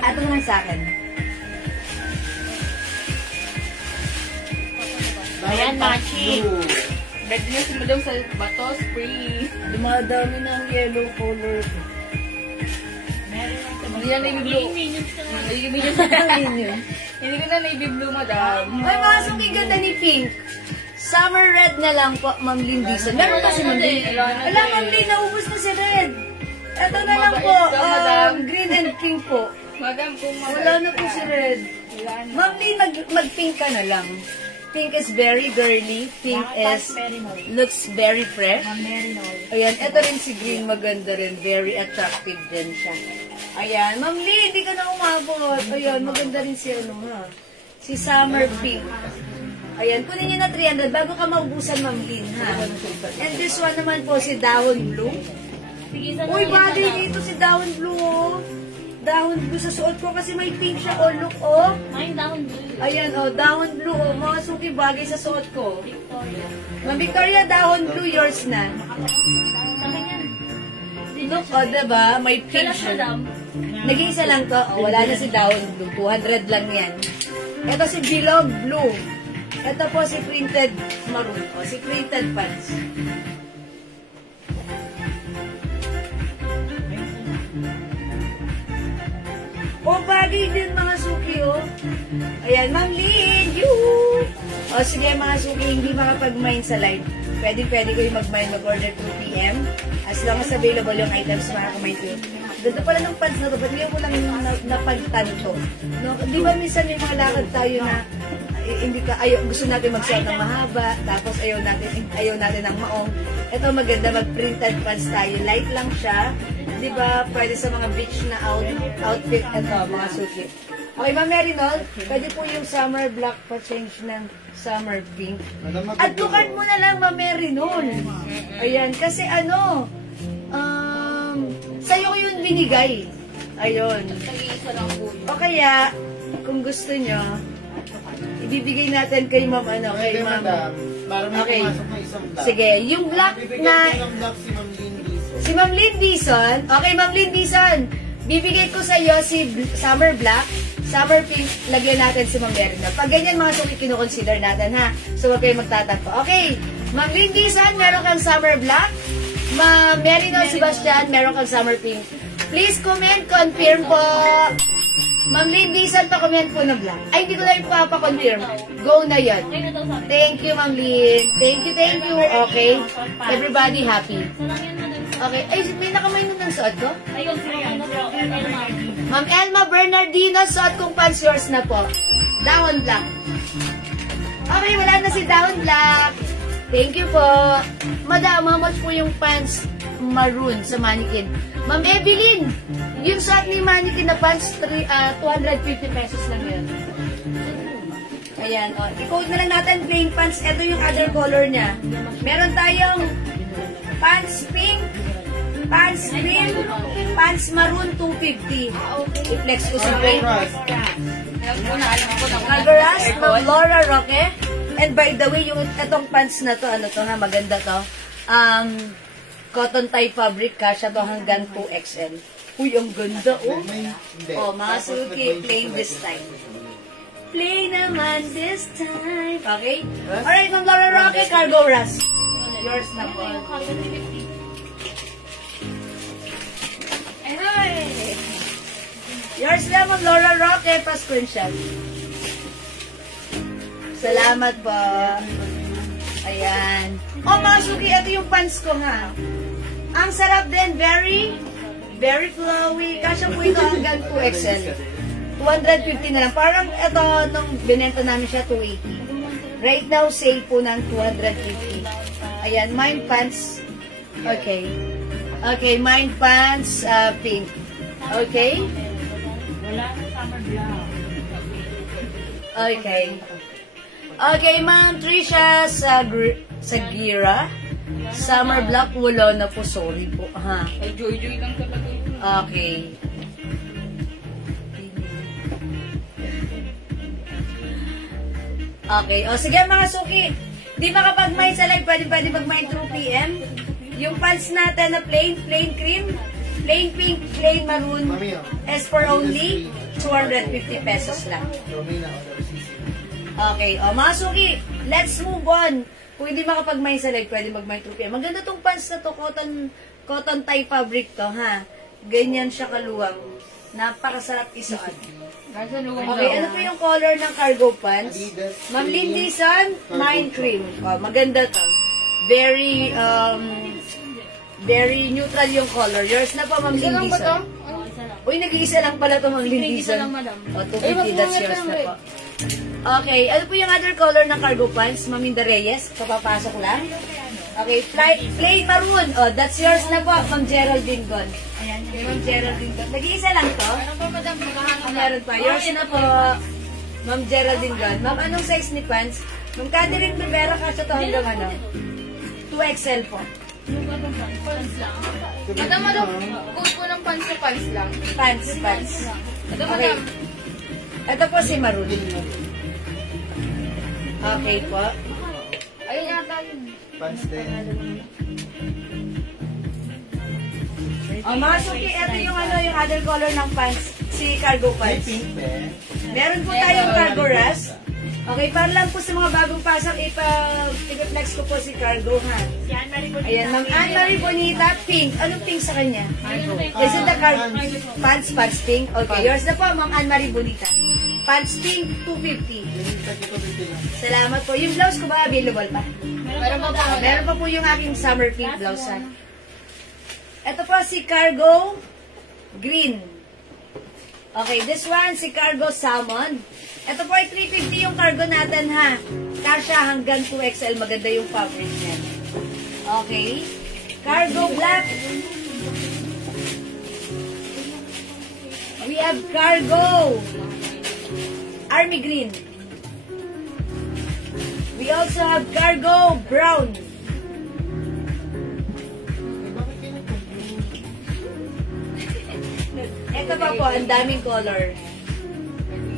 Ato naman sa akin. Ayan, matching. Red niya si Madam sa bato, spray. Dumadami na ang yellow color. Hindi na navy blue. Hindi ko na navy blue, Madam. Ay, mga suki, ganda ni Pink. Summer red na lang po, Ma'am Lynn Dizon. Meron pa si Ma'am Lynn. Wala, Ma'am Lynn, naubos na si red. Ito na lang po, green and pink po. Madam, kung Wala na po si red. Ma'am Lynn, mag-pink ka na lang. Pink is very girly. Pink is, looks very fresh. Ayan, ito rin si green, maganda rin. Very attractive din siya. Ayan, Ma'am Lynn, hindi ka na umabot. Ayan, maganda rin si ano ha. Si Summer Pink. Ayan, kunin niyo na 300 bago ka maubusan, Ma'am Lynn, ha? And this one naman po, si Dahon Blue. Uy, bagay dito si Dahon Blue, oh. Dahon Blue sa suot ko kasi may pink siya, oh, look, oh. Mine down blue. Ayan, oh, Dahon Blue, oh. Mga suki, bagay sa suot ko. Ma'am Victoria, Dahon Blue, yours na. Look, oh, diba? May pink siya. Nag-iisa lang to. Oh, wala na si Dahon Blue. 200 lang yan. Ito si Bilog Blue. Ito po si printed maroon. O, si printed pants. O, bagay din mga suki, o. Ayan, Ma'am Lynn, yoo! O, sige mga suki, hindi makapag-mine sa live. Pwede kayo mag-mine, mag-order 2 p.m. As long as available yung items, makaka-mine kayo. Ganda pala ng pants na to, ba't hindi ko lang napagtanto? No? Di ba minsan may mga lakad tayo na hindi ka gusto natin magsuot ng mahaba, tapos ayaw natin ng maong. Ito maganda, mag-printed pants tayo. Light lang siya. 'Di ba? Pwede sa mga beach na outfit ito, mga suki. Okay, Ma'am Merinol, pwede po yung summer black pa change ng summer pink. At tukan mo na lang, Ma'am Merinol. Ayan, kasi ano, sa'yo ko yun binigay. Ayun. Nag-iisa lang po yun. O kaya, kung gusto nyo, ibibigay natin kay Ma'am ano, kay Ma'am. Para may Okay. pumasok na isang black. Sige, yung black Bibigyan na ko ng black si Ma'am Lynn Dizon. si Ma'am Lynn Dizon. Okay, Ma'am Lynn Dizon. Bibigay ko sa iyo si summer black, summer pink, lagyan natin si Ma'am Merinol. Pag ganyan mga suki, kino-consider natin ha. So, wag kayo magtatampo. Okay, Ma'am Lynn Dizon, meron kang summer black. Ma'am Merinol Sebastian, meron kang summer pink. Please comment, confirm po. Ma'am Lynn Dizon, pa-comment po na black. Ay, hindi ko lang ipapa-confirm. Go na yan. Okay na daw sa akin. Thank you, Ma'am Lynn. Thank you. Okay. Everybody happy. Sarang yan, Madam. Okay. Ay, may nakamainom ng suot ko? Ayun, Elma. Ma'am Elma Bernardino, suot kong pants, yours na po. Dahon black. Okay, wala na si Dahon black. Thank you po. Madam, how much po yung pants maroon sa mannequin? Ma'am Evelyn, yung suot ni mannequin na pants, 250 pesos lang yun. Ayan, o. I-quote na lang natin, plain pants. Ito yung other color niya. Meron tayong pants pink, pants cream, pants maroon, 250. I-flex ko sa plain. Cargoras ng Laura Roque. And by the way, yung itong pants na to, ano to ha, maganda to. Cotton tie fabric, kasya to hanggang 2XL. Uy, ang ganda, oh. Oh, mga suki, plain this time. Plain naman this time. Okay? Alright, ng Laura Roque, Cargo Ras. Yours na po. Yours na ng Laura Roque, pa-screenshot. Salamat po. Ayan. Oh, mga suki, ito yung pants ko nga. Ang sarap din. Very flowy. Kasya po ito hanggang 2XL. 250 na lang. Parang ito, nung binenta namin siya, 280. Right now, sale po ng 250. Ayan, mine pants. Okay. Okay, mine pants, pink. Okay? Wala na summer block. Okay. Okay, Ma'am Trisha Sagira. Summer block, wala na po. Sorry po. Ha. Ay, joy-joy lang talaga yun. Okay. Okay. O, sige mga suki. Di makapag-mine sa live, pwede mag-mine through PM. Yung pants natin na plain cream, plain pink, plain maroon, as for only 250 pesos lang. Okay, o mga suki, let's move on. Kung hindi makapag-mine sa live, pwede mag-mine through PM. Maganda tong pants na to, cotton tie fabric to, ha? Ganyan siya kaluwang. Napakasarap isuot. Okay, ano po yung color ng cargo pants? Ma'am Lindy San, mine cream. O, maganda to. Very neutral yung color. Yours na po, Ma'am Lindy San. Uy, nag-iisa lang pala to, Ma'am Lindy San. O, 250, that's yours na po. Okay, ano po yung other color ng cargo pants? Maminda Reyes, papapasok lang. Okay, plain maroon. Oh, that's yours na po, Ma'am Geraldine Gon. Ayan, Ma'am Geraldine Gon. Nag-iisa lang to? Meron pa. Yours na po, Ma'am Geraldine Gon. Ma'am, anong size ni pants? Ma'am Catherine Rivera, kasya to hanggang ano? 2XL po. Madam, code po ng pants na pants lang. Pants. Madam. Ito po si maroon. Okay po. Ayun yata yun. Pants din. Mga suki, ito yung yung other color ng pants, si cargo May pants. pink din. Meron po tayong cargo ras. Okay, para lang po sa mga bagong pasok, ipag-flex ko po si cargo, ha? Yan, Maribonita. Ayan, Ma'am Anne-Marie Bonita, pink. Anong pink sa kanya? Is it the pants pink? Okay, yours na po, Ma'am Anne-Marie Bonita. Pants pink, 250. Salamat po. Yung blouse ko ba available pa? Meron pa po. Meron pa po yung aking summer pink blouse, ha? Ito po si cargo green. Okay, this one, si cargo salmon. Ito po ay 350 yung cargo natin, ha? Kasya hanggang 2XL. Maganda yung fabric niya. Okay. Cargo black. We have cargo army green. We also have cargo brown. Ito pa po, ang daming color.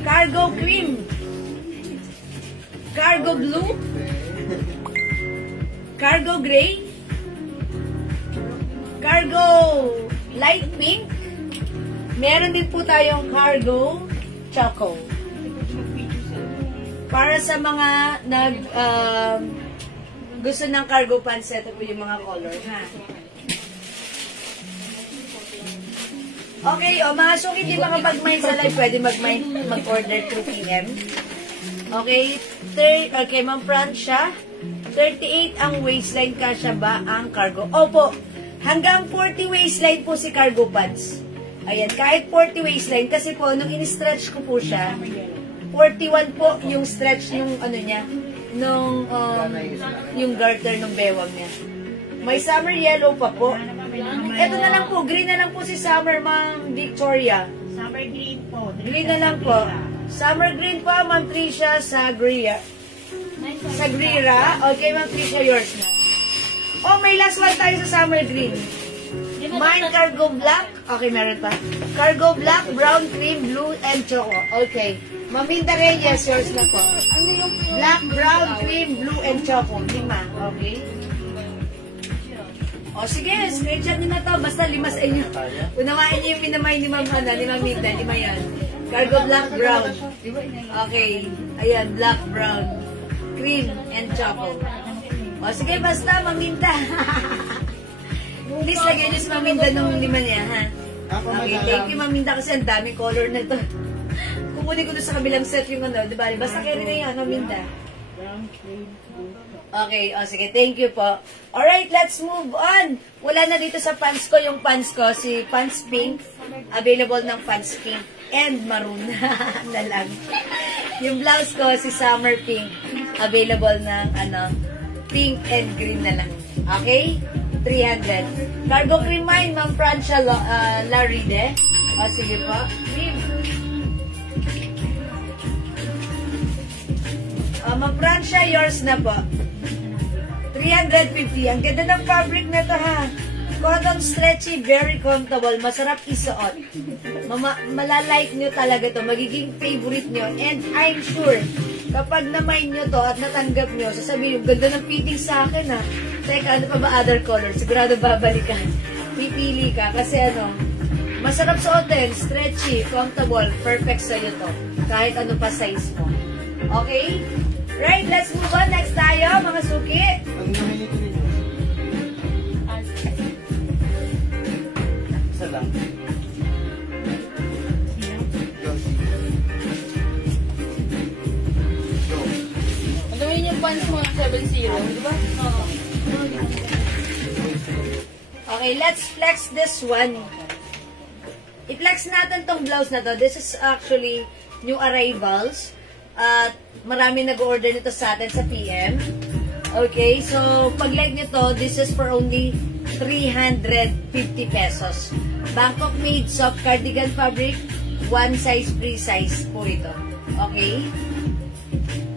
Cargo cream. Cargo blue. Cargo gray. Cargo light pink. Meron din po tayong cargo choco. Para sa mga gusto ng cargo pants, ito po yung mga color, ha? Okay, mga suki, di makapag-mine sa live, pwede mag-order 2 PM. Okay, okay, Ma'am Francia, 38 ang waistline, kasya ba ang cargo? Opo, hanggang 40 waistline po si cargo pants. Ayan, kahit 40 waistline, kasi po, nung in-stretch ko po siya, 41 po yung stretch yung ano niya, yung garter ng bewang niya. May summer yellow pa po. Ito na lang po, green na lang po si Summer, Ma'am Victoria. Summer green po. Green na lang po. Summer green po, Ma'am Tricia Sagria. Sagrira. Okay, Ma'am Tricia, yours na. Oh, may last one tayo sa summer green. Mine, cargo black. Okay, meron pa. Cargo black, brown, cream, blue, and choco. Okay. Maminda Reyes, yours na po. Ano yung Black, brown, cream, blue, and choco. 5. Okay. O sige, screenshot nyo na to. Basta 5 sa inyo. Unawain nyo yung pinamay ni Ma'am Minda. 5 yan. Cargo black, brown. Okay. Ayan, black, brown, cream, and choco. O sige, basta Maminda. Please, lagyan nyo si Maminda nung 5 niya, ha? Okay, thank you Maminda kasi ang daming color na to. Kukunin ko doon sa kabilang set yung ano, diba? Basta carry na yan, Maminda. Okay, o sige, thank you po. Alright, let's move on. Wala na dito sa pants ko, yung pants ko, si pants pink. Available ng pants pink and maroon na lang. Yung blouse ko, si summer pink. Available ng pink and green na lang. Okay? 300. Cargo cream mine, Ma'am Francia Laride. O sige po. Cream. Ma'am Francia, yours na po. 350. Ang ganda ng fabric na to, ha. Cotton stretchy, very comfortable. Masarap isuot. Malalike nyo talaga to. Magiging favorite nyo. And I'm sure, kapag na-mind nyo to at natanggap nyo, sasabihin yung ganda ng fitting sa akin, ha. Teka, ano pa ba other color? Sigurado babalik ka. Pipili ka. Kasi masarap suotin, stretchy, comfortable, perfect sa'yo to. Kahit ano pa size mo. Okay? Right, let's move on. Next tayo, mga suki. Ang namin ito ninyo. Isa lang. Ang gawin yung pants mo ng 7-0, di ba? Oo. Okay, let's flex this one. I-flex natin tong blouse na to. This is actually new arrivals. At marami nag-order nito sa atin sa PM. Okay, so pag-like nyo to, this is for only 350 pesos. Bangkok made soft cardigan fabric, one size, free size po ito. Okay?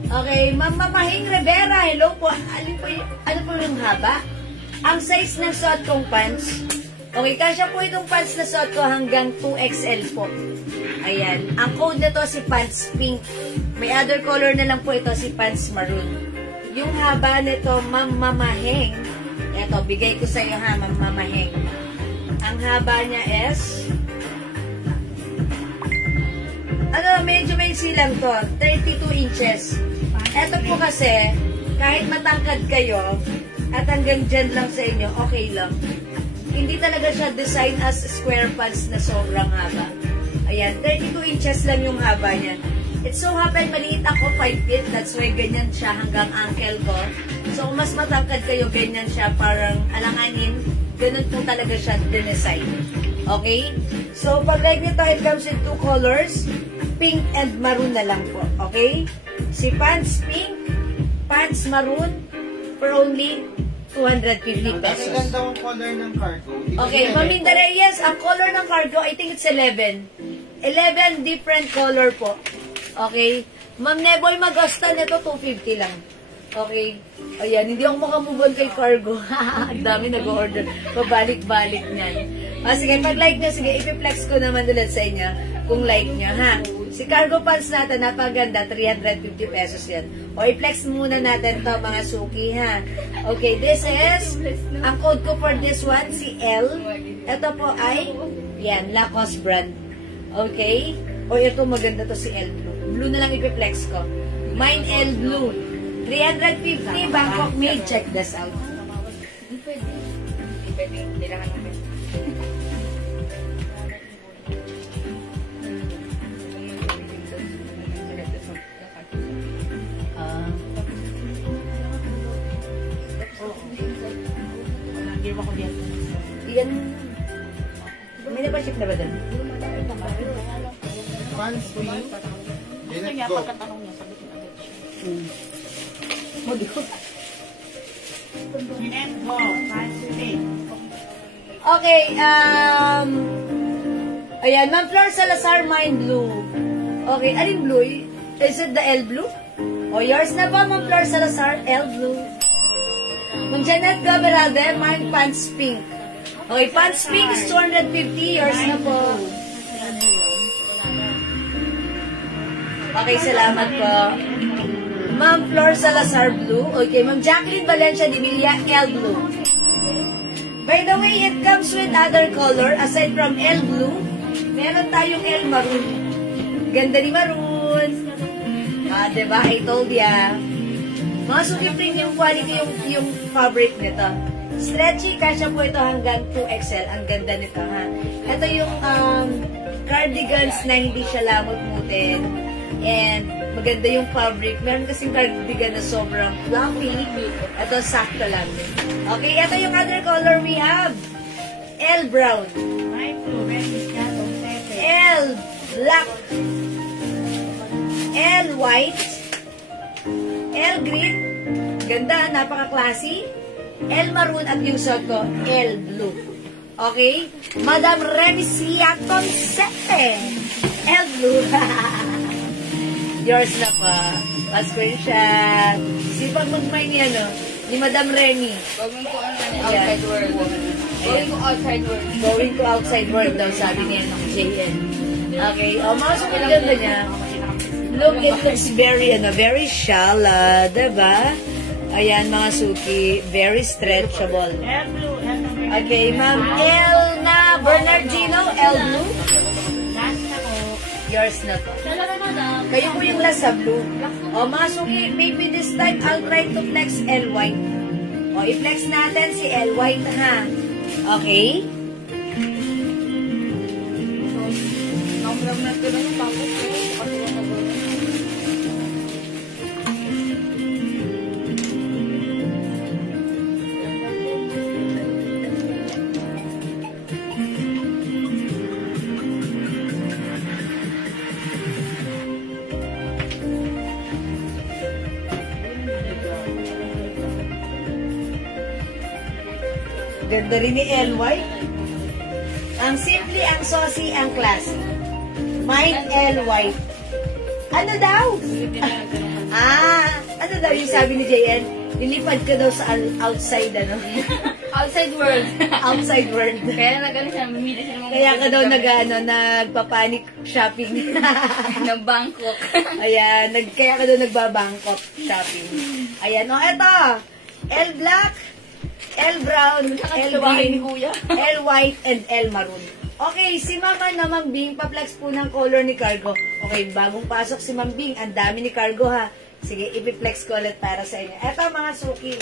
Okay, Ma'am Mamahing Rivera, hello po. Ano po yung haba? Ang size ng suot kong pants, okay, kasya po itong pants na suot ko hanggang 2XL po. Ayan. Ang code na to si pants pink. May other color na lang po ito si pants maroon. Yung haba nito, Ma'am Mamaheng. Ito, bigay ko sa iyo ha, Ma'am Mamaheng. Ang haba niya is medyo may silang to. 32 inches. Ito po kasi, kahit matangkad kayo, at hanggang dyan lang sa inyo, okay lang. Hindi talaga siya design as square pants na sobrang haba. Ayan, 32 inches lang yung haba niya. It so happen, maliit ako, 5 feet. That's why ganyan siya hanggang ankle ko. So, kung mas matangkad kayo, ganyan siya. Parang alanganin. Ganun po talaga siya dinesign. Okay? So, pag like nito, it comes in 2 colors. Pink and maroon na lang po. Okay? Si pants pink, pants maroon, for only 250 pesos. Ang ganda ang color ng cargo. Okay, Maminda Reyes, ang color ng cargo, I think it's 11. 11 different color po. Okay? Ma'am Neboy Magosta, nito 250 lang. Okay? Ayan, hindi ako makamove on kay cargo. Ang dami nag-order. Pabalik-balik niyan. Sige, pag-like nyo, sige, ipiplex ko naman ulit sa inyo kung like nyo, ha? Si cargo pants natin, napaganda, 350 pesos yan. O, i-flex muna natin to mga suki, ha? Okay, this is, ang code ko for this one, si L. Ito po ay, yan, Lacoste brand. Okay? O, ito maganda to si L Blue. Blue na lang ipiplex ko. Mine L Blue. 350, Bangkok made. Check this out. Hindi pwede. Hindi pwede. Kailangan namin. Hindi mo ko yan. Yan. May napaship na ba doon? Pants pink. Gusto niya, pagkatanong niya, sabi ko agad siya. Ginento, Pacific. Okay, ayan, Ma'am Flor Salazar, Mind Blue. Okay, alin blue? Is it the L blue? O, yours na po, Ma'am Flor Salazar, L blue. Ma'am Janet Gaberalde, Mind Pants Pink. Okay, Pants Pink is 250, yours na po. Okay, salamat po. Ma'am Flor Salazar, blue. Okay, Ma'am Jacqueline Valencia Divilla, L blue. By the way, it comes with other color. Aside from L blue, meron tayong L maroon. Ganda ni maroon. Diba? I told ya. Mga suki premium quality yung fabric nito. Stretchy, kasya po ito hanggang 2XL. Ang ganda nito, ha. Ito yung cardigans na hindi siya lamot-mutin. And maganda yung fabric. Meron kasing cardigan na sobrang fluffy. Ito, sakto lang. Okay, ito yung other color we have. L brown. L black. L white. L green. Ganda, napaka-classy. L maroon at yung suot ko, L blue. Okay? Madam Remisia Consete. L blue. Yours na pa. Pa-screenshot. Sipag magmay niya, no? Ni Madam Remy. Going ko outside world. Going ko outside world. Going to outside world daw, sabi niya ng JN. Okay. O, mga sumunod ganda niya. Look, it looks very shallow, diba? Ayan, mga suki. Very stretchable. Okay, Ma'am Elna Bernardino, L blue. Yours na to. Kayo po yung last sa blue. O, mga suki, maybe this time I'll try to flex L white. O, i-flex natin si L white, ha? Okay? Namram na ito lang yung tapos. Ganda rin ni LY. Ang simple, ang saucy, ang classy. Mind LY. Ano daw? Ano daw yung sabi ni JN? Lilipad ka daw sa outside, ano? Outside world. Outside world. Kaya nag-ano siya, mamili siya ng mga Kaya ka daw nagpa-panic shopping. ng Bangkok. Ayan, kaya ka daw nagba-Bangkok shopping. Ayan, o eto. L black, L brown, L green, L white, and L maroon. Okay, si Mama na Ma'am Bing, pa-flex po ng color ni Cargo. Okay, bagong pasok si Ma'am Bing, ang dami ni Cargo, ha. Sige, ipiflex ko ulit para sa inyo. Eto mga suki.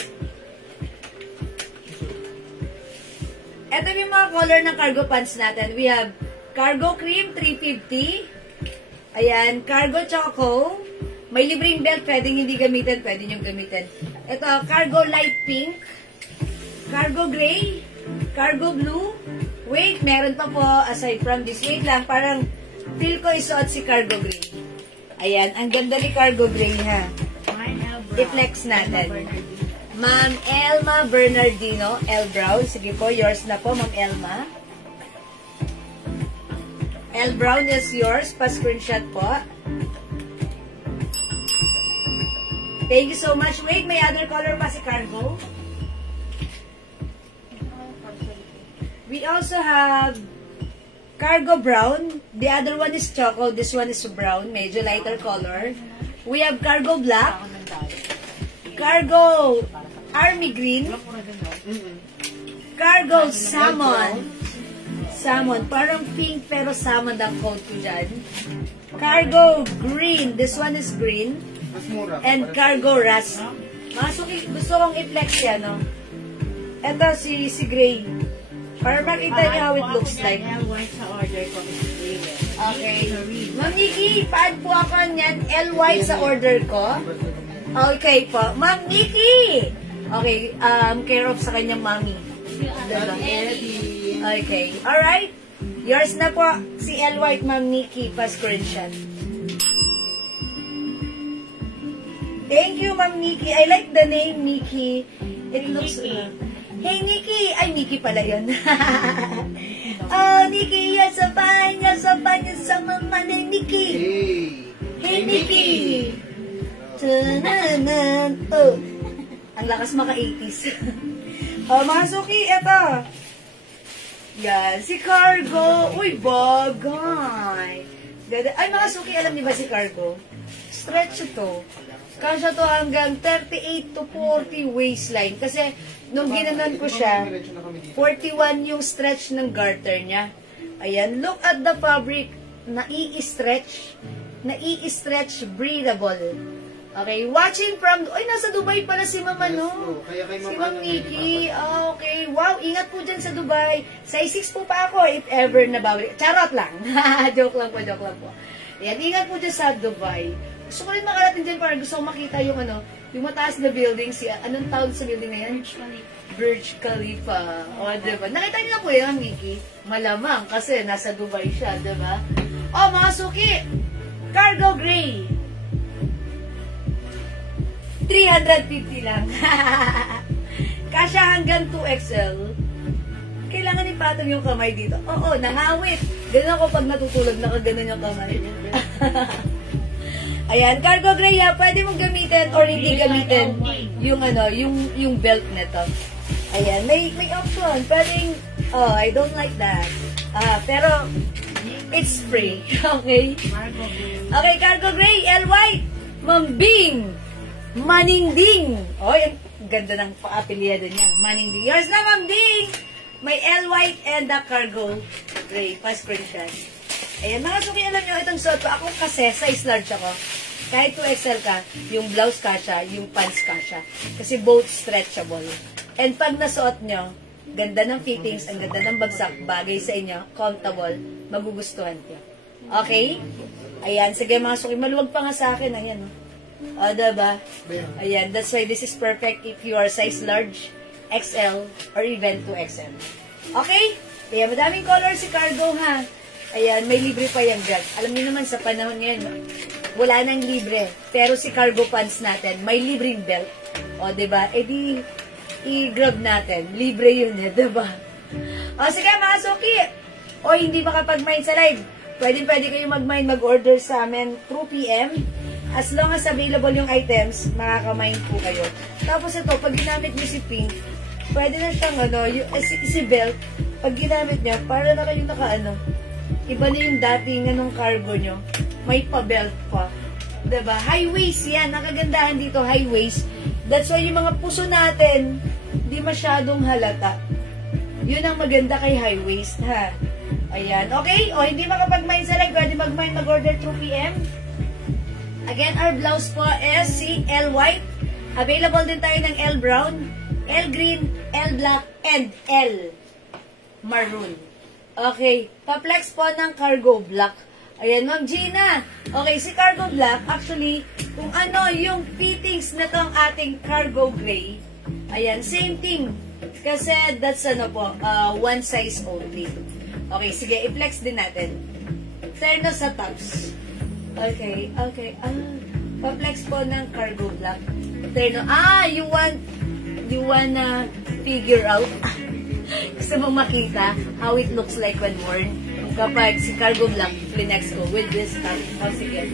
Eto yung mga color ng cargo pants natin. We have Cargo Cream, 350. Ayan, Cargo Choco. May libreng belt, pwedeng hindi gamitin, pwede nyo gamitin. Ito, Cargo Light Pink. Cargo Gray. Cargo Blue. Wait, meron pa po, aside from this. Wait lang, parang feel ko isuot si Cargo Gray. Ayan, ang ganda ni Cargo Gray, ha. I-flex natin. Ma'am Elma Bernardino, L Brown. Sige po, yours na po, Ma'am Elma. L Brown is yours. Pa-screenshot po. Thank you so much. Wait, may other color pa si Cargo. We also have Cargo Brown. The other one is Choco. This one is brown. Medyo lighter color. We have Cargo Black. Cargo Army Green. Cargo Salmon. Salmon. Parang pink pero salmon ang coat ko dyan. Cargo Green. This one is green. And Cargo Rust. Masuki, gusto kong i-flex yan, no? Ito si Gray. Para makita niyo how it looks like. Okay. Ma'am Nikki, paan po ako niyan? L white sa order ko. Okay po. Ma'am Nikki! Okay, care of sa kanyang mommy. Okay. Alright. Yours na po. Si L white, Ma'am Nikki, pa-screenshot. Thank you, Ma'am Nikki. I like the name, Nikki. It looks... hey, Nikki! Ay, Nikki pala yun. Oh, Nikki, yasapan sa mama ni Nikki. Hey, Nikki! Tananan. Oh, ang lakas maka-80s. Oh, mga suki, eto. Yan, si Cargo. Uy, bagay. Ay, mga suki, alam niyo ba si Cargo? Stretch ito. Kasya to hanggang 38 to 40 waistline. Kasi, nung ginanon ko siya, 41 yung stretch ng garter niya. Ayan, look at the fabric. Nai-stretch. Nai-stretch, breathable. Okay, watching from... Ay, nasa Dubai pala si Mama, no? Si Ma'am Nikki. Ah, okay. Wow, ingat po dyan sa Dubai. Size 6 po pa ako, if ever nabawi. Charot lang. Joke lang po, joke lang po. Ayan, ingat po dyan sa Dubai. Gusto ko rin makarating dyan para gusto ko makita yung ano, yung mataas na building. Anong tawag sa building na yan? Burj Khalifa. O, diba? Nakita niyo na po yan, Nikki. Malamang kasi nasa Dubai siya, diba? O, mga suki! Cargo Gray. 350 lang. Kasya hanggang 2XL. Kailangan ipatong yung kamay dito. Oo, nangawit. Ganun ako pag natutulog, nakaganon yung kamay. Ayan, Cargo Gray, pwede mong gamitin or hindi gamitin yung ano, yung belt nito. Ayan, may option. Pwedeng, oh, I don't like that. Pero, it's free. Okay? Okay, Cargo Gray, L White, Mambing, Maningding. Oh, yung ganda ng pa-apelyado niya. Maningding. Yours na, Mambing! May L White and the Cargo Gray. Pa-screenshot. Ayan, mga suki, alam nyo, itong suot ko. Ako kasi, size large ako. Kahit 2XL ka, yung blouse kasha, yung pants kasha. Kasi both stretchable. And pag nasuot nyo, ganda ng fittings, ang ganda ng bagsak, bagay sa inyo, comfortable, magugustuhan nyo. Okay? Ayan, sige mga suki, maluwag pa nga sa akin. Ayan, o, diba? Ayan, that's why this is perfect if you are size large, XL, or even 2XL. Okay? Ayan, madaming color si Cargo, ha? Ayan, may libre pa yung belt. Alam niyo naman, sa panahon ngayon, wala nang libre. Pero si Cargo Pants natin, may libreng belt. O, diba? E di, i-grab natin. Libre yun, diba? O, sige, mga suki. O, hindi makapag-mind sa live. Pwede kayo mag-mind, mag-order sa amin through PM. As long as available yung items, makaka-mind po kayo. Tapos ito, pag ginamit niyo si Pink, pwede na siyang, ano, si belt, pag ginamit niya, para na kayong naka-ano, iba na yung dating anong cargo nyo. May pa-belt pa. Diba? High waist yan. Ang kagandahan dito, high waist. That's why yung mga puso natin, di masyadong halata. Yun ang maganda kay high waist, ha? Ayan. Okay? O, hindi makapag-mind sa live. Pwede mag-mind, mag-order through PM. Again, our blouse po is si L White. Available din tayo ng L Brown, L Green, L Black, and L Maroon. Okay, pa-flex po ng Cargo Black. Ayan, Ma'am Gina. Okay, si Cargo Black, actually, kung ano yung fittings na tong ating Cargo Gray, ayan, same thing. Kasi that's ano po, one size only. Okay, sige, i-flex din natin. Terno sa tops. Okay. Pa-flex po ng Cargo Black. Terno, you wanna figure out? Gusto mong makita how it looks like when worn kapag si Cargo Black flex ko with this top. O, sige.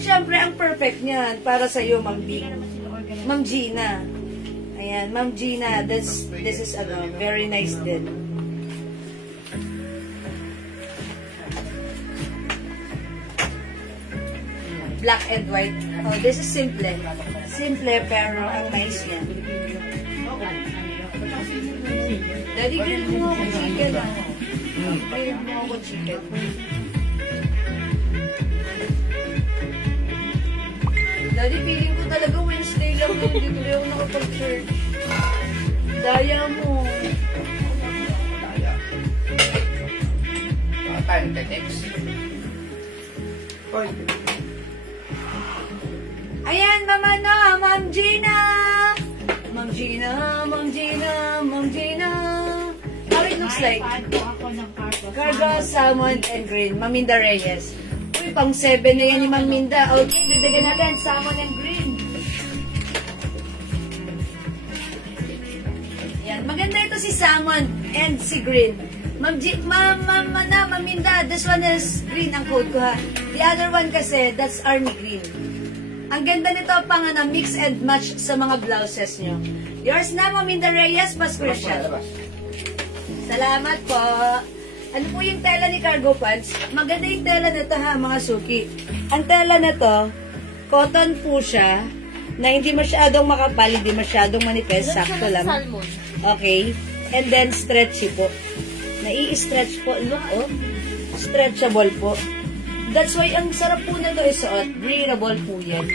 Siyempre, ang perfect niyan para sa'yo, Ma'am Gina. Ayan, Ma'am Gina, this is very nice din. Black and white. Oh, this is simple. Simple, pero ang nice niya. Daddy, grill mo ako chicken. Grill mo ako chicken. Daddy, feeling ko talaga Wednesday lang yun. Hindi ko lang nakapag-church. Daya mo. Tayo, next. Hoy. Ayan, Ma'am Gina! Ma'am Gina! How it looks like? Ako ng cargo. Cargo, salmon, and green. Maminda Reyes. Uy, pang 7 na yan ni Maminda. Okay, dagdagan natin. Salmon and green. Yan. Maganda ito si salmon and si green. Maminda, this one is green ang code ko ha. The other one kasi, that's army green. Ang ganda nito pang mix and match sa mga blouses nyo. Yours na, Maminda Reyes, pa-screenshot. Salamat po. Ano po yung tela ni cargo pants? Maganda yung tela nito ha, mga suki. Ang tela na to, cotton po siya, na hindi masyadong makapal, hindi masyadong manipis, sakto lang. Salmon. Okay. And then, stretchy po. Nai-stretch po. Look, oh. Stretchable po. That's why, ang sarap po na ito isuot. Breathable po yan.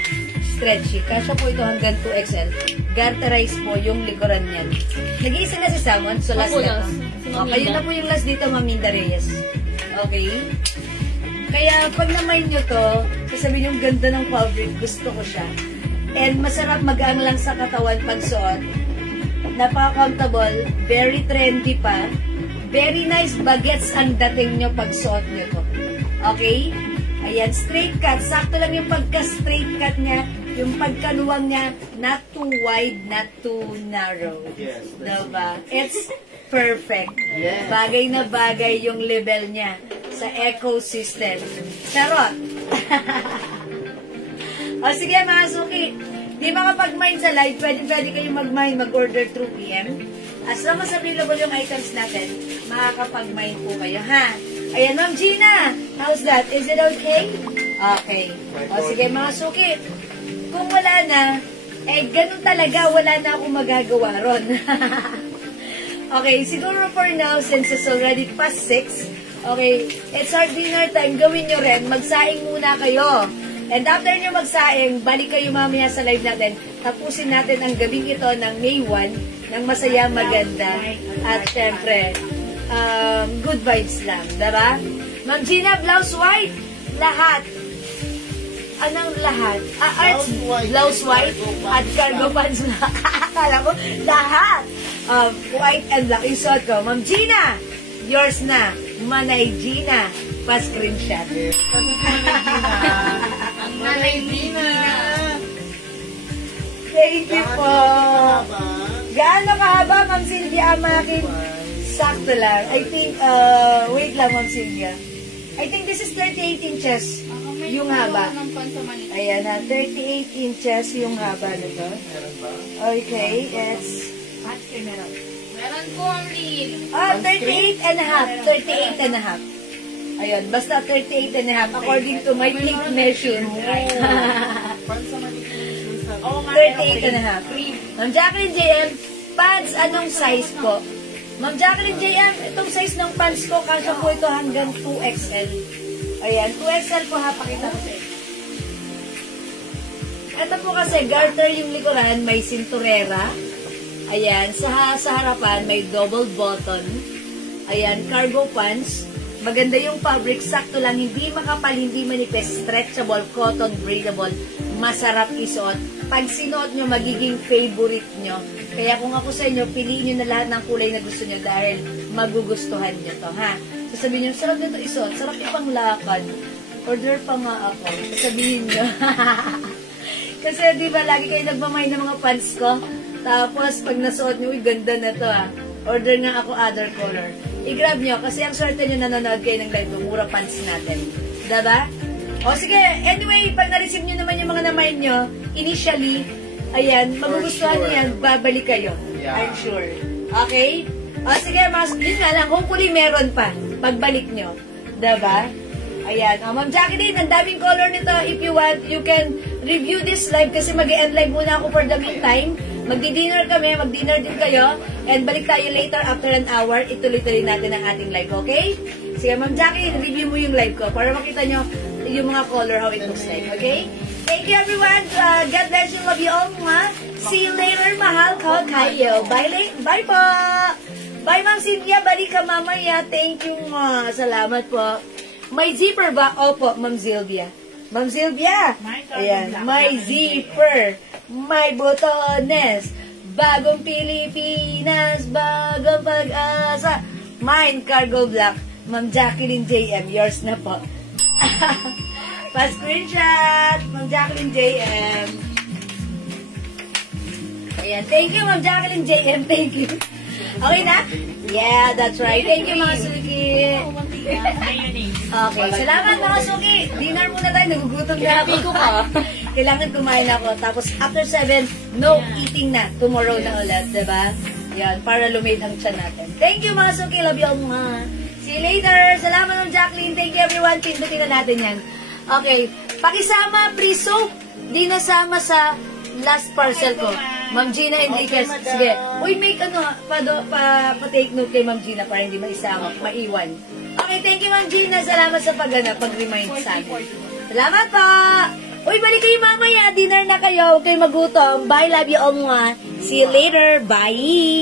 Stretchy. Kasya po ito hanggang 2XL. Garterize po yung likuran niyan. Nag-iisa na si salmon, so last na ito. Okay, yun na po yung last dito, Maminda Reyes. Okay? Kaya, pag na-mind nyo to, sasabihin yung ganda ng fabric, gusto ko siya. And masarap mag-ang lang sa katawan pag suot. Napaka-comfortable, very trendy pa. Very nice bagets ang dating nyo pag suot nyo to. Okay? Ayan, straight cut. Sakto lang yung pagka-straight cut niya. Yung pagkaluwang niya, not too wide, not too narrow. Yes. Diba? It's perfect. Yes. Bagay na bagay yung level niya sa ecosystem. Charot! O sige mga suki, di makapag-mine sa live, pwede kayo mag-mine, mag-order through PM. As long as available yung items natin, makakapag-mine po kayo, ha? Ayan, Ma'am Gina, how's that? Is it okay? Okay. O sige mga suki, kung wala na, ganun talaga, wala na akong magagawa ron. Okay, siguro for now, since it's already past 6, okay, it's our dinner time, gawin nyo rin, magsaing muna kayo. And after nyo magsaing, balik kayo mamaya sa live natin, tapusin natin ang gabing ito ng May 1, ng masaya, maganda, at syempre, good vibes lang, diba? Ma'am Gina, blouse white, lahat. Anong lahat? Arts, blouse white, at cargo pants na. Akala ko, lahat. White and black. Isot ko. Ma'am Gina, yours na. Manay Gina. Pa-screenshot. Manay Gina. Thank you po. Gaano kahaba, Ma'am Sylvia Amakin? Sakto lang. I think, wait lang, Ma'am Sylvia. I think this is 38 inches. Yung haba. Ayan na, 38 inches yung haba nito. Okay, it's... Meron po ang lead. 38 and a half. 38 and a half. Ayun, basta 38 and a half according to my tape measure. 38 and a half. Ma'am Jacqueline JM, pants, anong size po? Ma'am Jacqueline JM, itong size ng pants ko, kasya po ito hanggang 2XL. Ayan, 2XL po ha, pakita ko sa inyo. Ito po kasi, garter yung likuran, may sinturera. Ayan, sa harapan, may double button. Ayan, cargo pants. Maganda yung fabric, sakto lang, hindi makapal, hindi manipis, stretchable, cotton, breathable, masarap isuot. Pag sinuot nyo, magiging favorite nyo. Kaya kung ako sa inyo, piliin nyo na lahat ng kulay na gusto nyo dahil magugustuhan nyo to, ha? Sasabihin nyo, sarap nito isuot, sarap ipang lakad. Order pa nga ako. Sasabihin nyo. Kasi di ba lagi kayo nagmamay ng mga pants ko? Tapos pag nasuot nyo, uy, ganda na to ha. Order nga ako other color. I-grab nyo kasi ang swerte nyo nanonood kayo ng live, mura pants natin. Diba? O sige, anyway, pag na-receive nyo naman yung mga naman nyo, initially, ayan, magugustuhan nyo yan, babalik kayo. I'm sure. Okay? O sige, yun nga lang, hopefully meron pa, pagbalik nyo. Diba? Ayan. Ma'am Jacqueline, ang daming color nito. If you want, you can review this live kasi mag-e-end live muna ako for the meantime. Magdi-dinner kami, mag-dinner din kayo, and balik tayo later after an hour, ituloy-tuloy natin ang ating live, okay? Sige, Ma'am Jackie, review mo yung live ko para makita nyo yung mga color, how it looks like, okay? Thank you everyone, God bless you, love you all, ma. See you later, mahal ko kayo. Bye po! Bye, Ma'am Cynthia, balik ka mamaya, thank you, ma. Salamat po. May zipper ba? Opo, Ma'am Sylvia. Ma'am Sylvia, ayan, may zipper. May botones, bagong Pilipinas, bagong pag-asa. Mine, cargo black. Ma'am Jacqueline JM, yours na po. Pa-screenshot, Ma'am Jacqueline JM. Ayan, thank you, Ma'am Jacqueline JM, thank you. Okay na? Yeah, that's right. Thank you, mga suki. Ayun eh. Okay, salamat mga suki. Dinner muna tayo, nagugutom na ako. Ko ka. Kailangan kumain ako. Tapos after 7, no eating na. Tomorrow na ulit, diba? Yan, para lumate ang tiyan natin. Thank you mga suki. Love you all mga. See you later. Salamat ng Jacqueline. Thank you everyone. Pindutin na natin yan. Okay, pakisama free soap. Di nasama sa last parcel ko. Ma'am Gina Enriquez. Sige. Uy, make ano, pa-take note kay Ma'am Gina para hindi maisama, maiwan. Okay, thank you Ma'am Gina. Salamat sa pag-remind sa amin. Salamat po! Uy, balik kayo mamaya. Dinner na kayo. Huwag kayo magutom. Bye, love you all mga. See you later. Bye!